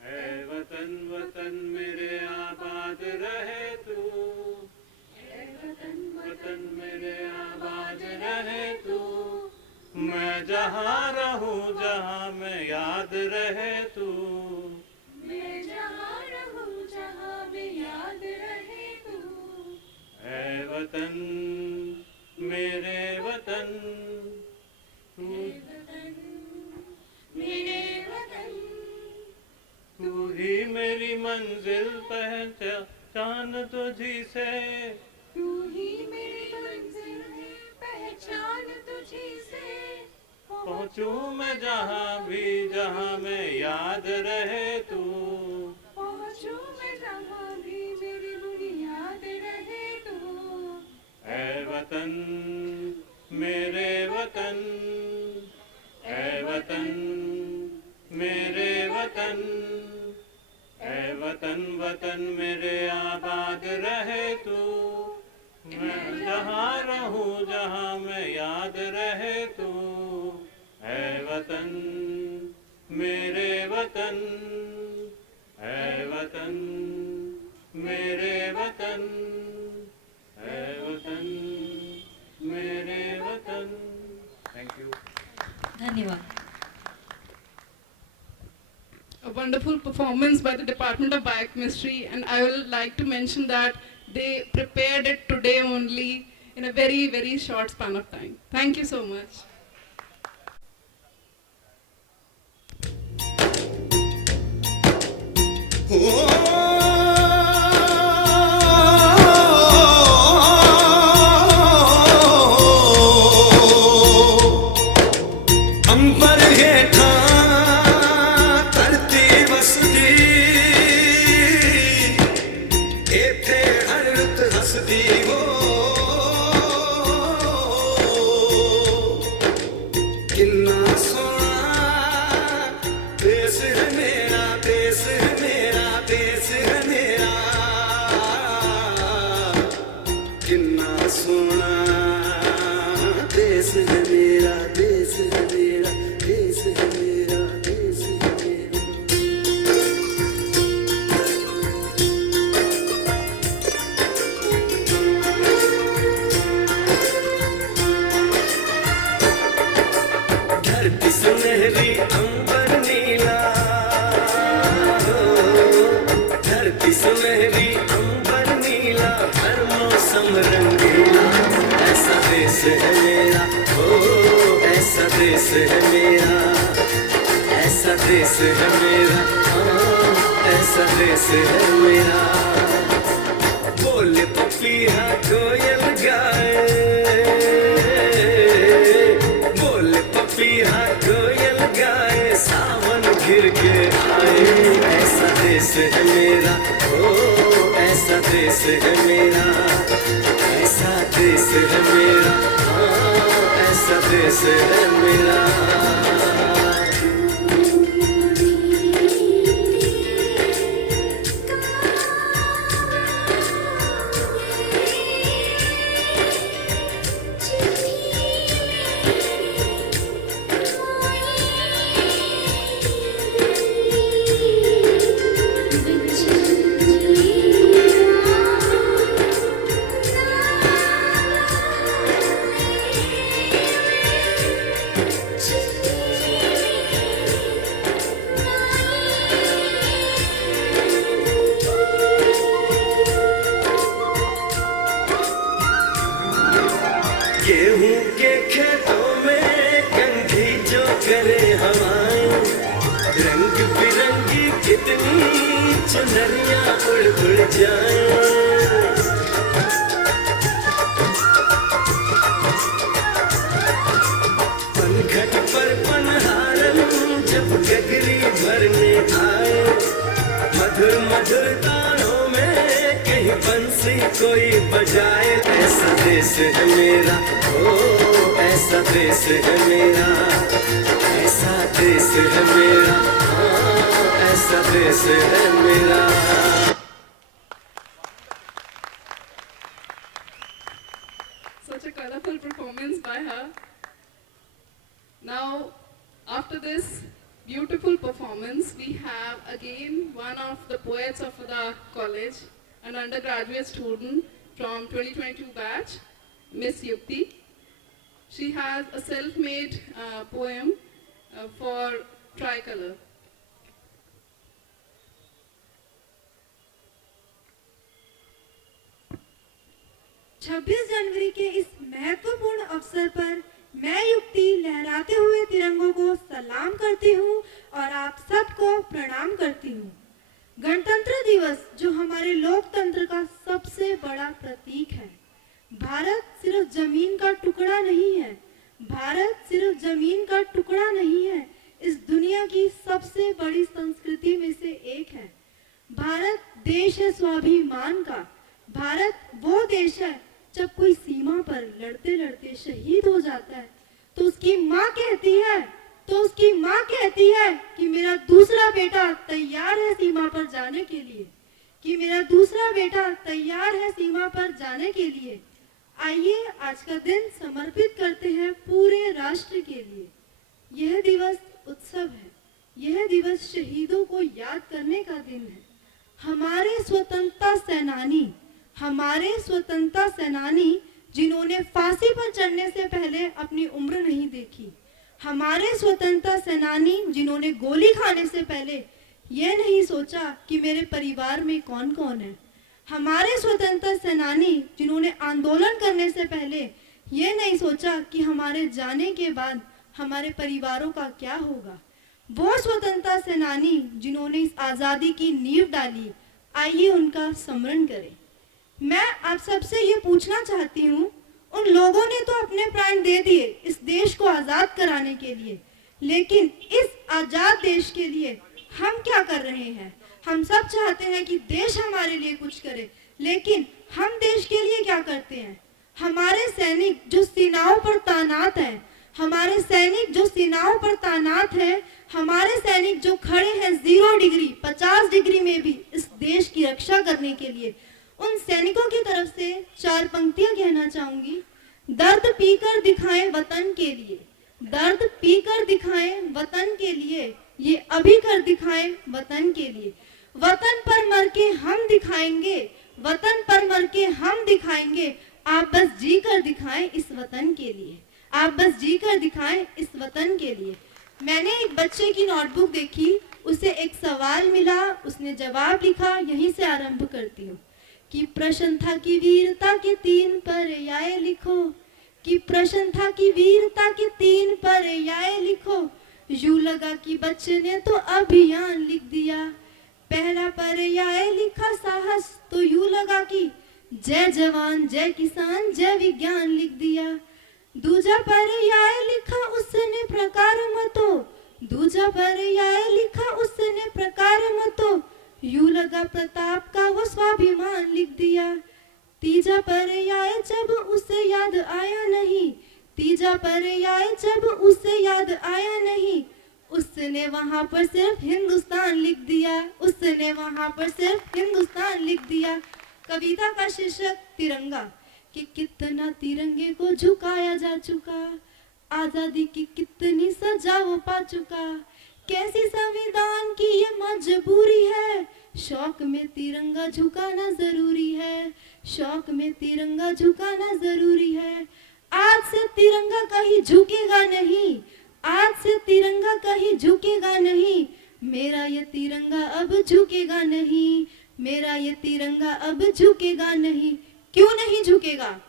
ऐ वतन वतन मेरे आबाद रहे तू, ऐ वतन वतन मेरे आबाद रहे तू, मैं जहाँ रहूँ जहाँ मैं याद रहे तू, मैं जहाँ रहूँ जहाँ में याद रहे तू, ऐ वतन मेरे वतन, मेरे वतन, तू ही मेरी मंजिल पहचान तुझी से, तू ही मेरी मंजिल है पहचान तुझी से, पहुँचूं मैं जहाँ भी जहाँ मैं याद रहे तू, पहुँचूं मैं जहाँ भी मेरी बुनियाद रहे तू, ऐ वतन मेरे वतन, ऐ वतन मेरे वतन, ऐ वतन वतन मेरे आबाद रहे तू, मैं जहाँ रहूँ जहाँ मैं याद रहे तू, ऐ वतन मेरे वतन, ऐ वतन मेरे वतन, ऐ वतन मेरे वतन। Thank you. धन्यवाद। A wonderful performance by the Department of Biochemistry, and I would like to mention that they prepared it today only in a very, very short span of time. Thank you so much. अंबर हेठा धरती वसदी, एथे हर रुत हसदी हो, किन्ना सोना देश है मेरा, देश है मेरा, देश है मेरा, किन्ना सोना देश है मेरा, देश है मेरा, देश है मेरा, देश है मेरा। धरती सुनहरी अंबर नीला, धरती सुनहरी अंबर नीला, हर मौसम रंगीला, ऐसा देश है मेरा, ओ ऐसा देश है मेरा, ऐसा देश है मेरा, हाँ ऐसा देश है मेरा। बोले पपीहा कोयल गाए, बोले पपीहा कोयल गाए, सावन घिर के आए, ऐसा देश है मेरा, ओ देश है मेरा, ऐसा देश है मेरा, हाँ ऐसा देश है मेरा। गेहूं के खेतों में कंघी जो करे हवाएं, रंग बिरंगी कितनी चुनरियां उड़ उड़ जाएं। पनघट पर पनहारन जब गगरी भरने आए, मधुर मधुर तानों में कहीं बंसी कोई बजाए। ऐसा देश है मेरा, ओ ऐसा देश है मेरा, ऐसा देश है मेरा, हाँ ऐसा देश है मेरा। Such a colorful performance by her. Now, after this beautiful performance, we have again one of the poets of the college, an undergraduate student from 2022 batch, Miss Yukti. She has a self-made poem for Tricolor. छब्बीस जनवरी के इस महत्वपूर्ण अवसर पर मैं युक्ति लहराते हुए तिरंगों को सलाम करती हूँ और आप सबको प्रणाम करती हूँ। गणतंत्र दिवस जो हमारे लोकतंत्र का सबसे बड़ा प्रतीक है। भारत सिर्फ जमीन का टुकड़ा नहीं है, भारत सिर्फ जमीन का टुकड़ा नहीं है, इस दुनिया की सबसे बड़ी संस्कृति में से एक है। भारत देश है स्वाभिमान का, भारत वो देश है जब कोई सीमा पर लड़ते लड़ते शहीद हो जाता है तो उसकी माँ कहती है कि मेरा दूसरा बेटा तैयार है सीमा पर जाने के लिए, कि मेरा दूसरा बेटा तैयार है सीमा पर जाने के लिए। आइए आज का दिन समर्पित करते हैं पूरे राष्ट्र के लिए। यह दिवस उत्सव है, यह दिवस शहीदों को याद करने का दिन है। हमारे स्वतंत्रता सेनानी जिन्होंने फांसी पर चढ़ने से पहले अपनी उम्र नहीं देखी, हमारे स्वतंत्रता सेनानी जिन्होंने गोली खाने से पहले यह नहीं सोचा कि मेरे परिवार में कौन कौन है, हमारे स्वतंत्रता सेनानी जिन्होंने आंदोलन करने से पहले यह नहीं सोचा कि हमारे जाने के बाद हमारे परिवारों का क्या होगा, वो स्वतंत्रता सेनानी जिन्होंने इस आज़ादी की नींव डाली, आइए उनका स्मरण करें। मैं आप सबसे ये पूछना चाहती हूँ, उन लोगों ने तो अपने प्राण दे दिए इस देश को आज़ाद कराने के लिए, लेकिन इस आज़ाद देश के लिए हम क्या कर रहे हैं? हम सब चाहते हैं कि देश हमारे लिए कुछ करे, लेकिन हम देश के लिए क्या करते हैं? हमारे सैनिक जो सीमाओं पर तैनात हैं, हमारे सैनिक जो सीमाओं पर तैनात हैं, हमारे सैनिक जो खड़े हैं 0 डिग्री 50 डिग्री में भी इस देश की रक्षा करने के लिए, उन सैनिकों की तरफ से 4 पंक्तियां कहना चाहूंगी। दर्द पीकर दिखाएं वतन के लिए, दर्द पीकर दिखाएं वतन के लिए, ये अभी कर दिखाएं वतन के लिए। वतन पर मर के हम दिखाएंगे, वतन पर मर के हम दिखाएंगे, आप बस जी कर दिखाएं इस वतन के लिए, आप बस जी कर दिखाएं इस वतन के लिए। मैंने एक बच्चे की नोटबुक देखी, उसे एक सवाल मिला, उसने जवाब लिखा, यहीं से आरंभ करती हूँ कि प्रश्न था कि वीरता के 3 पर्याय लिखो, कि प्रश्न था कि वीरता के 3 पर्याय लिखो। यूं लगा कि बच्चे ने तो अभियान लिख दिया। पहला पर्याय लिखा साहस, तो यूं लगा कि जय जवान जय किसान जय विज्ञान लिख दिया। दूजा पर्याय लिखा उसने प्रकार मतो, दूजा पर्याय लिखा उसने प्रकार मतो। यूं लगा प्रताप का वो स्वाभिमान लिख दिया। तीजा पर्याय जब उसे याद आया नहीं, तीजा पर्याय जब उसे याद आया नहीं, उसने वहां पर सिर्फ हिंदुस्तान लिख दिया, उसने वहां पर सिर्फ हिंदुस्तान लिख दिया। कविता का शीर्षक तिरंगा, कि कितना तिरंगे को झुकाया जा चुका, आजादी की कितनी सजा वो पा चुका, कैसी संविधान की ये मजबूरी है, शौक में तिरंगा झुकाना जरूरी है, शौक में तिरंगा झुकाना जरूरी है। आज से तिरंगा कहीं झुकेगा नहीं, आज से तिरंगा कहीं झुकेगा नहीं, मेरा ये तिरंगा अब झुकेगा नहीं, मेरा ये तिरंगा अब झुकेगा नहीं। क्यों नहीं झुकेगा?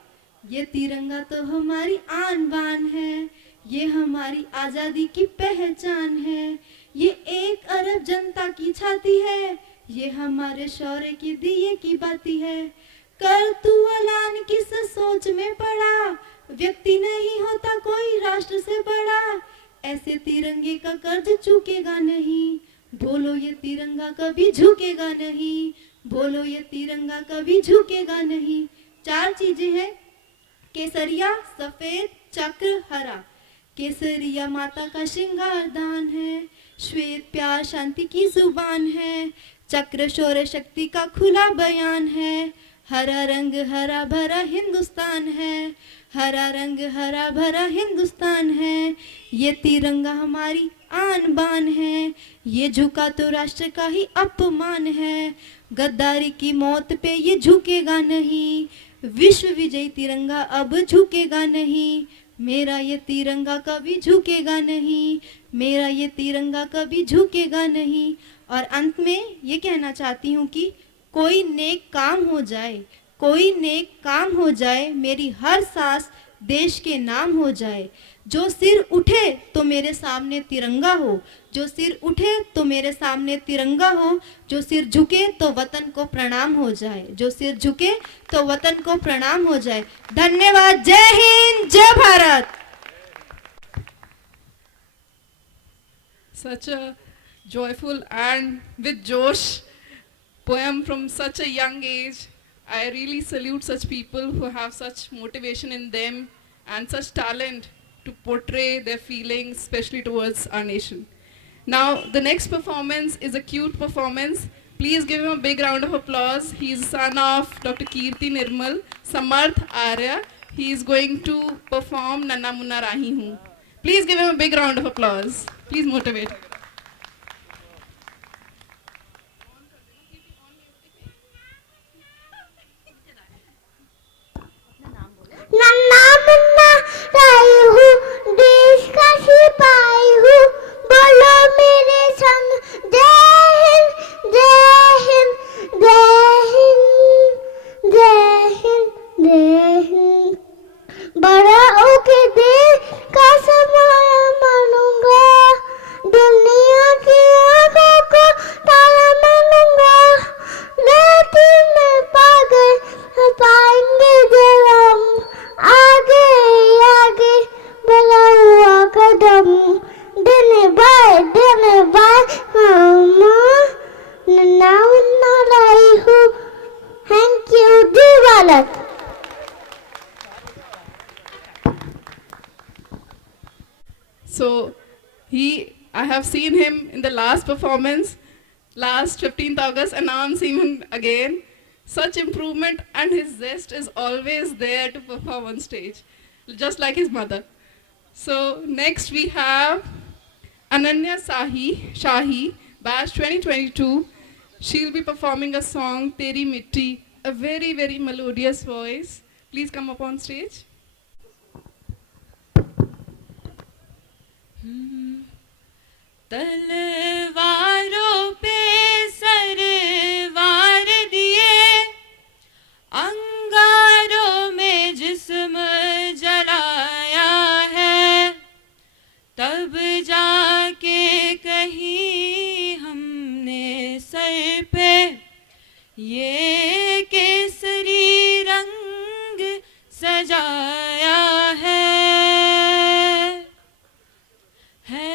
ये तिरंगा तो हमारी आन बान है, ये हमारी आजादी की पहचान है, ये 1 अरब जनता की छाती है, ये हमारे शौर्य के दिए की बाती है। कर तू ऐलान किस सोच में पड़ा, व्यक्ति नहीं होता कोई राष्ट्र से बड़ा, ऐसे तिरंगे का कर्ज चुकेगा नहीं, बोलो ये तिरंगा कभी झुकेगा नहीं, बोलो ये तिरंगा कभी झुकेगा नहीं। 4 चीजें हैं, केसरिया, सफेद, चक्र, हरा। केसरिया माता का श्रृंगार दान है, श्वेत प्यार शांति की जुबान है, चक्र शौर्य शक्ति का खुला बयान है, हरा रंग हरा भरा हिंदुस्तान है, हरा रंग हरा भरा हिंदुस्तान है, ये तिरंगा हमारी आन बान है, ये झुका तो राष्ट्र का ही अपमान है, गद्दारी की मौत पे ये झुकेगा नहीं, विश्व विजयी तिरंगा अब झुकेगा नहीं, मेरा ये तिरंगा कभी झुकेगा नहीं, मेरा ये तिरंगा कभी झुकेगा नहीं। और अंत में ये कहना चाहती हूँ कि कोई नेक काम हो जाए, कोई नेक काम हो जाए, मेरी हर सांस देश के नाम हो जाए, जो सिर उठे तो मेरे सामने तिरंगा हो, जो सिर उठे तो मेरे सामने तिरंगा हो, जो सिर झुके तो वतन को प्रणाम हो जाए, जो सिर झुके तो वतन को प्रणाम हो जाए। धन्यवाद। जय हिंद, जय Bharat. Such a joyful and with Josh poem from such a young age. I really salute such people who have such motivation in them and such talent to portray their feelings, especially towards our nation. Now, the next performance is a cute performance. Please give him a big round of applause. He is the son of Dr. Kirti Nirmal, Samarth Arya. He is going to perform Nanna Munna Rahi Hoon. Please give him a big round of applause. Please motivate. नन्ना मुन्ना राही हूँ, देश का सिपाही हूँ, बोलो मेरे संग जय हिंद, जय हिंद, जय हिंद, जय हिंद, जय हिंद। बड़ा होके देश का सम्मान मानूंगा, दुनिया की आंखों को ताला मानूंगा, लेकिन मैं पागल पाएंगे जब हम आगे आगे बढ़ा हुआ कदम, दिन बाय नन्ना मुन्ना लाई हूँ। Thank you. जय Bharat. So I have seen him in the last performance, last 15th August, and now I'm seeing him again. Such improvement, and his zest is always there to perform on stage, just like his mother. So next we have Ananya Shahi, batch 2022. She'll be performing a song, Teri Mitti, a very, very melodious voice. Please come up on stage. तलवारों पे सरवार दिए, अंगारों में जिस्म जलाया है, तब जाके कहीं हमने सर पे ये केसरी रंग सजाया है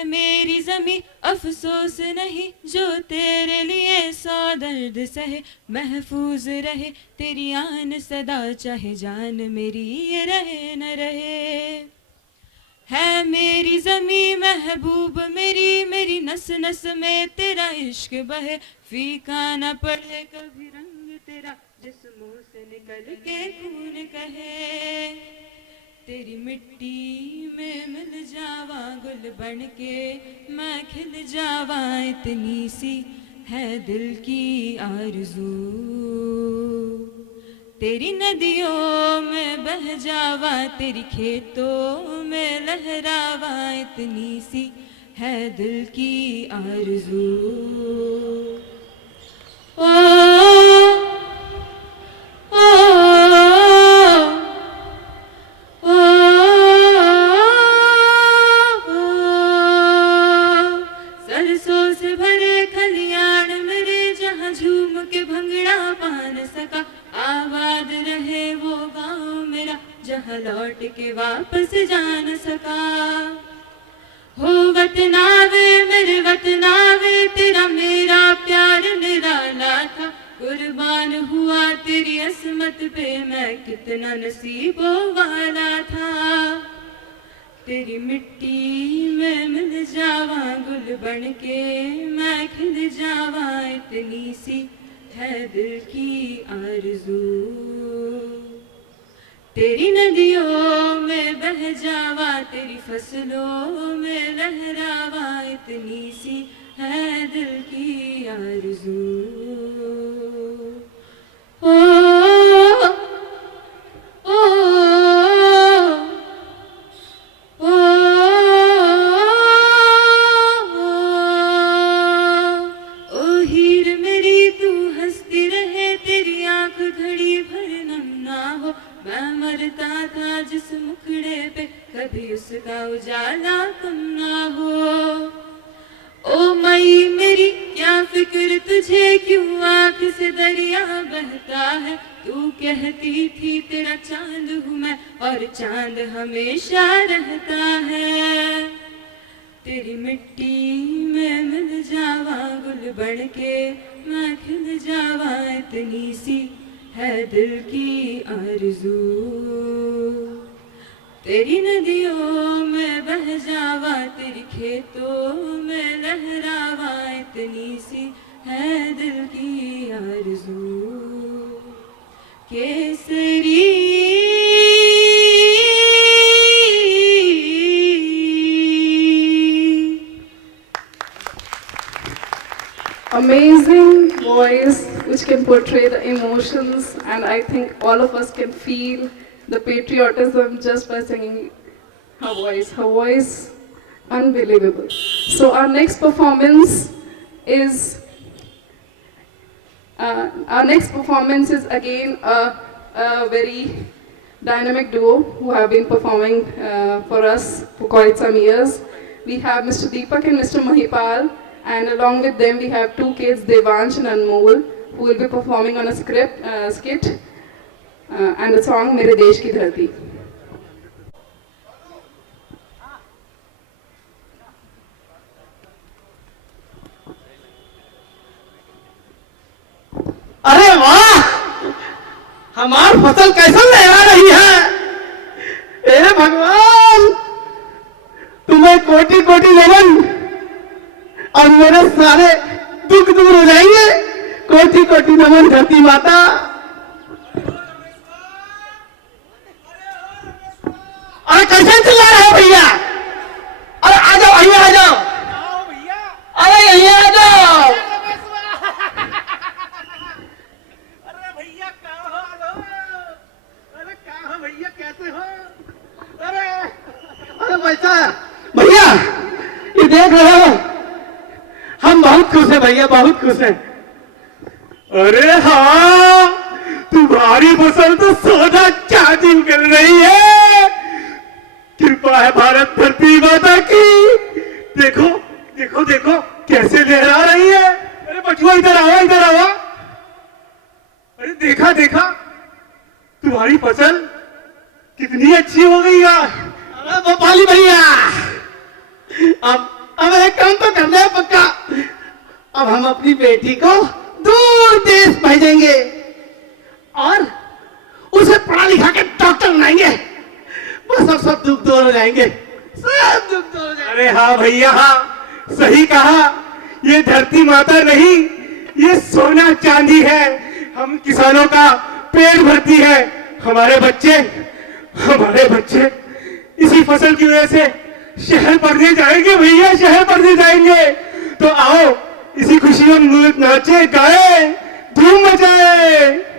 मेरी ज़मीं अफसोस नहीं जो तेरे लिए 100 दर्द सहे, महफूज रहे तेरी आन सदा, चाहे जान मेरी ये रहे न रहे। है मेरी ज़मीं महबूब मेरी, मेरी नस नस में तेरा इश्क बहे, फीका न पड़े कभी रंग तेरा, जिस मुंह से निकल के खून कहे। तेरी मिट्टी में मिल जावा गुल बन के, मैं खिल जावा, इतनी सी है दिल की आरज़ू। तेरी नदियों में बह जावा, तेरी खेतों में लहरावा, इतनी सी है दिल की आरज़ू। सरसों से भरे खलियान मेरे, जहाँ झूम के भंगड़ा पा न सका, आबाद रहे वो गाँव मेरा, जहाँ लौट के वापस जा न सका। हो वतनावे मेरे वतनावे, तेरा मेरा प्यार निराला था, कुर्बान हुआ तेरी असमत पे, मैं कितना नसीबों वाला था। तेरी मिट्टी में मिल जावा गुल बन के, मैं खिल जावा, इतनी सी है दिल की आरज़ू। तेरी नदियों में बह जावा, तेरी फसलों में लहरावा, इतनी सी है दिल की आरज़ू। हीर मेरी तू हंसती रहे, तेरी आंख घड़ी भर नम ना हो, मैं मरता था जिस मुखड़े पे, कभी उसका उजाला कम ना हो। ओ मई मेरी क्या फिक्र तुझे, क्यों आँख से दरिया बहता है, तू कहती थी तेरा चांद हूँ मैं, और चांद हमेशा रहता है। तेरी मिट्टी में मिल जावा गुल बन के, मैं खिल जावा, इतनी सी है दिल की आरज़ू। तेरी नदियों में बह जावा, तेरी खेतों में लहरावा, इतनी सी है दिल की आरज़ू। Kesari Amazing voice which can portray the emotions, and I think all of us can feel the patriotism just by singing her voice. Her voice, unbelievable. So our next performance is again a very dynamic duo who have been performing for us for quite some years. We have Mr. Deepak and Mr. Mahipal, and along with them we have two kids, Devansh and Anmol, who will be performing on a skit and the song Mere Desh Ki Dharti. अरे वाह, हमार फसल कैसा लहरा रही है। हे भगवान, तुम्हें कोटि कोटि नमन, और मेरे सारे दुख दूर हो जाएंगे। कोटि कोटि नमन धरती माता। अरे कैसे चिल्ला रहे हो भैया? अरे आ जाओ भैया, आ जाओ। अरे यहीं आ जाओ। अरे वैसा भैया, ये देख रहे हो, हम बहुत खुश हैं भैया, बहुत खुश हैं। अरे हाँ, तुम्हारी फसल तो सोना चांदी निकल रही है। कृपा है भारत धरती माता की। देखो देखो देखो कैसे लहरा रही है। अरे बचुआ इधर आओ, इधर आओ। अरे देखा देखा, तुम्हारी फसल कितनी अच्छी हो गई है। अरे भोपाली भैया, अब एक काम तो करना है पक्का। अब हम अपनी बेटी को दूर देश भेजेंगे और उसे पढ़ा लिखा के डॉक्टर बनाएंगे। बस अब सब दुख दूर हो जाएंगे, सब दुख दूर हो जाएंगे। अरे हाँ भैया, हाँ सही कहा, ये धरती माता नहीं, ये सोना चांदी है, हम किसानों का पेट भरती है। हमारे बच्चे इसी फसल की वजह से शहर पढ़ने जाएंगे भैया, शहर पढ़ने जाएंगे। तो आओ इसी खुशी में नाचे गाए, धूम मचाए।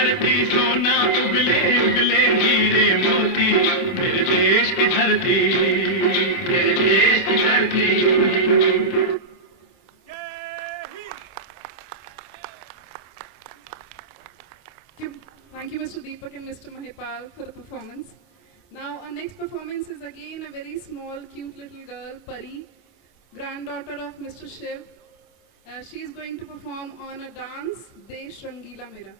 धरती सोना उगले उगले हीरे मोती, मेरे देश की धरती, मेरे देश की धरती। Thank you, Mr. Deepak and Mr. Mahipal, for the performance. Now, our next performance is again a very small, cute little girl, Pari, granddaughter of Mr. Shiv. She is going to perform on a dance, Desh Rangila Mera.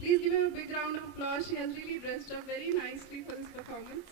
Please give her a big round of applause. She has really dressed up very nicely for this performance.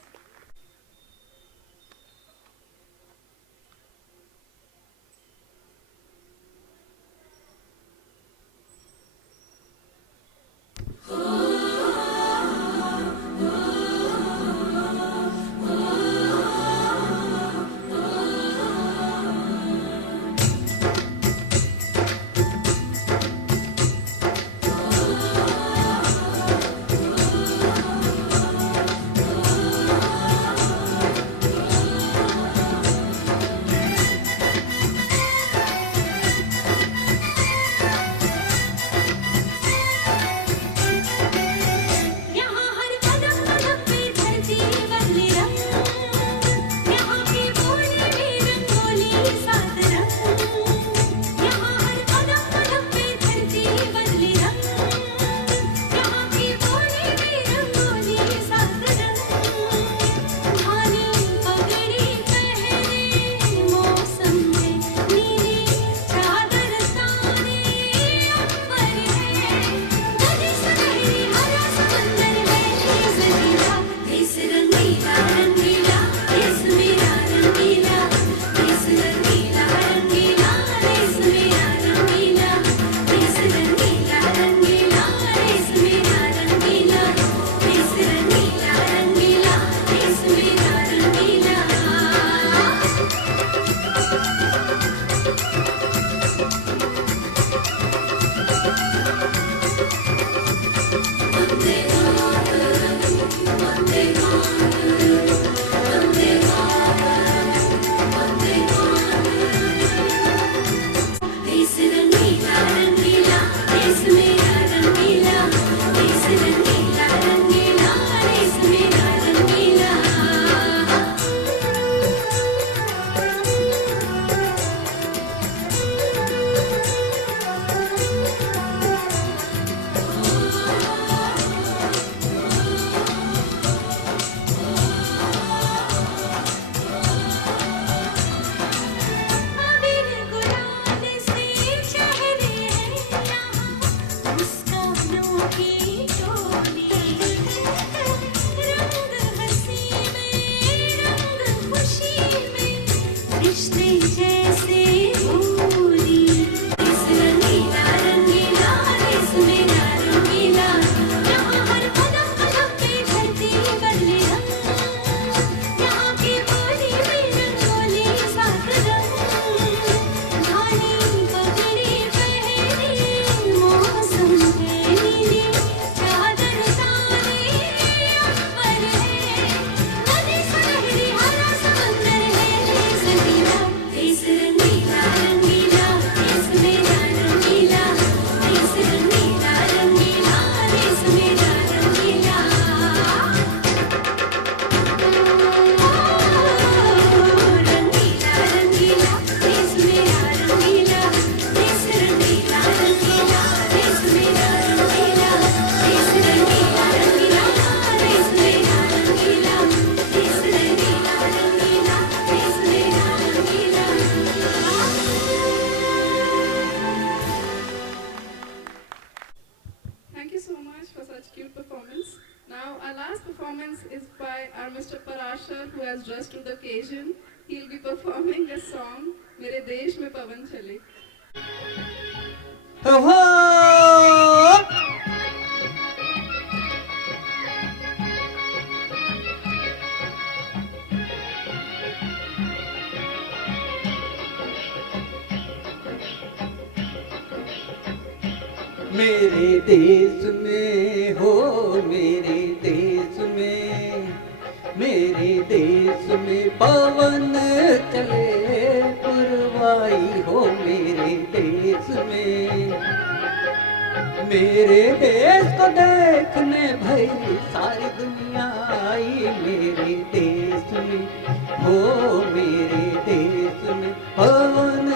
Dressed to the occasion, he'll be performing a song, मेरे देश में पवन चले. मेरे देश में हो, मेरे देश में, मेरे देश में पवन चले पुरवाई हो, मेरे देश में मेरे देश को देखने भाई सारी दुनिया आई मेरे देश में, हो मेरे देश में पवन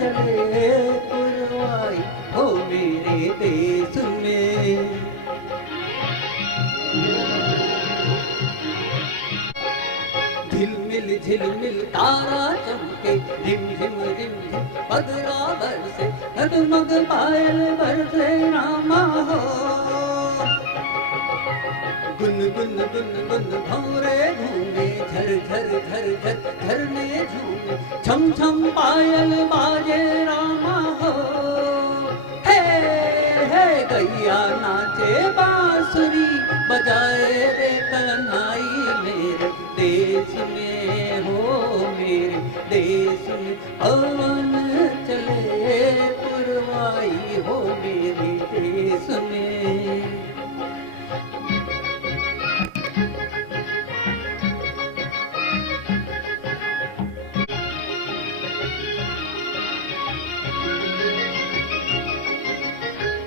चले पुरवाई, हो मेरे देश में। झिलमिल झिलमिल तारा चमके, रिम झिम बदरा बरसे, डगमग पायल बरसे रामा हो। गुन गुन गुन गुन भंवरे घूमे, झर झर झर झर झरने झूमे, छम छम पायल बाजे रामा हो। हे हे गैया नाचे बांसुरी बजाए रे कन्हाई मेरे देश में, हो मेरे देश में पवन चले पुरवाई, हो मेरे देश में।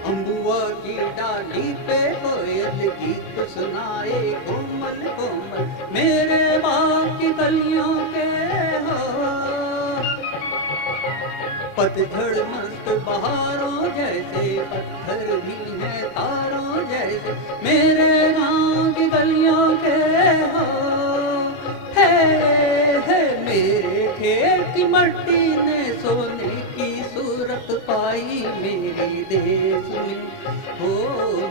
अम्बुआ की डाली पे कोयल गीत सुनाए, कोमल कोमल मेरे बाग की कलियों के हो। पतझड़ मस्त बहारों जैसे, पत्थर भी हैं तारों जैसे मेरे गाँव की गलियों के हो। है मेरे खेत की मट्टी ने सोने की सूरत पाई मेरे देश में, हो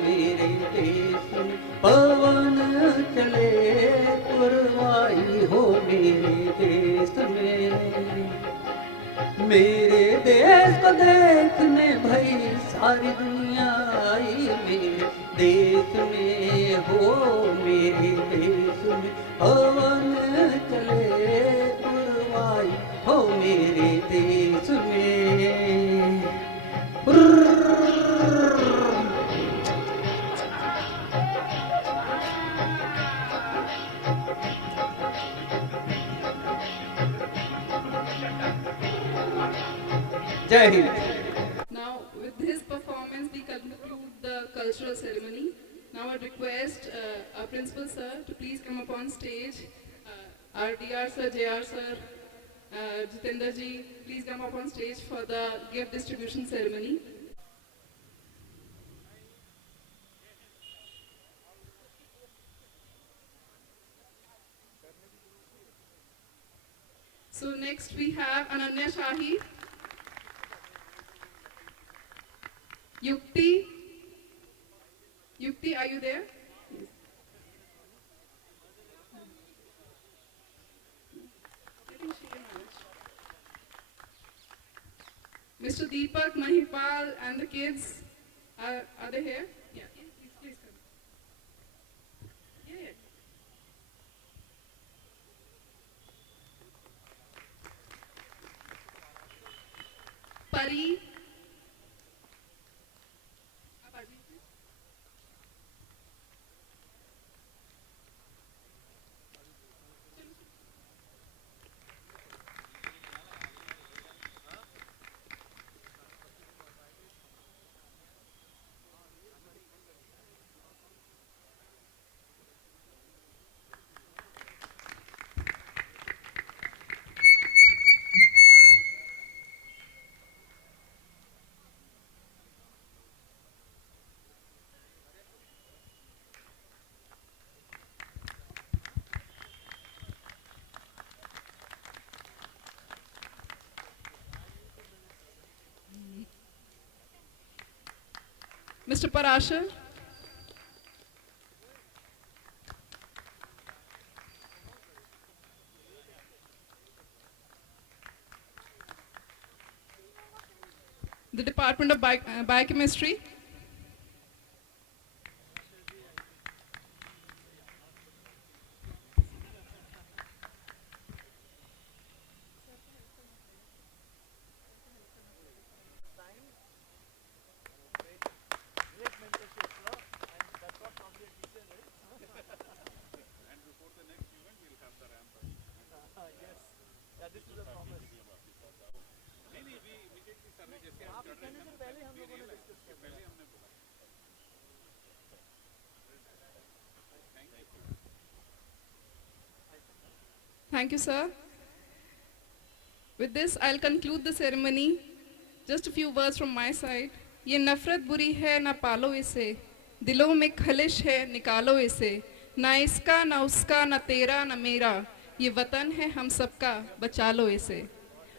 मेरे देश में पवन चले पुरवाई, हो मेरे देश में। मेरे देश को देखने भाई सारी दुनिया आई मेरे देश में, हो मेरे देश में पवन चले पुरवाई, हो मेरे देश में। जय Hind. Now, with this performance, we conclude the cultural ceremony. Now, I request our principal sir to please come up on stage. Our DR sir, JR sir, Jitendra ji, please come up on stage for the gift distribution ceremony. So next we have Ananya Shahi. Yukti, are you there? Mr. Deepak, Mahipal, and the kids, are they here? Yeah, please come. Yeah. Pari. Mr. Parashar. The Department of Biochemistry. नहीं नहीं, भी immediately sir ने जैसे आप कहने से पहले हम लोगों ने डिस्कस किया। Thank you, sir. With this, I'll conclude the ceremony. Just a few words from my side. ये नफरत बुरी है ना पालो इसे, दिलों में खलिश है निकालो इसे, ना इसका ना उसका ना तेरा ना मेरा, ये वतन है हम सबका बचा लो इसे.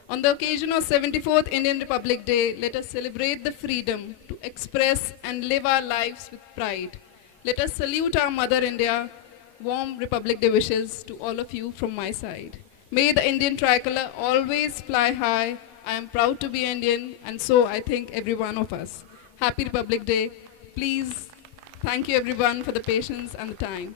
On the occasion of 74th Indian Republic Day, let us celebrate the freedom to express and live our lives with pride. Let us salute our Mother India. Warm Republic Day wishes to all of you from my side. May the Indian tricolor always fly high. I am proud to be Indian, and so I think every one of us. Happy Republic Day. Please, thank you everyone for the patience and the time.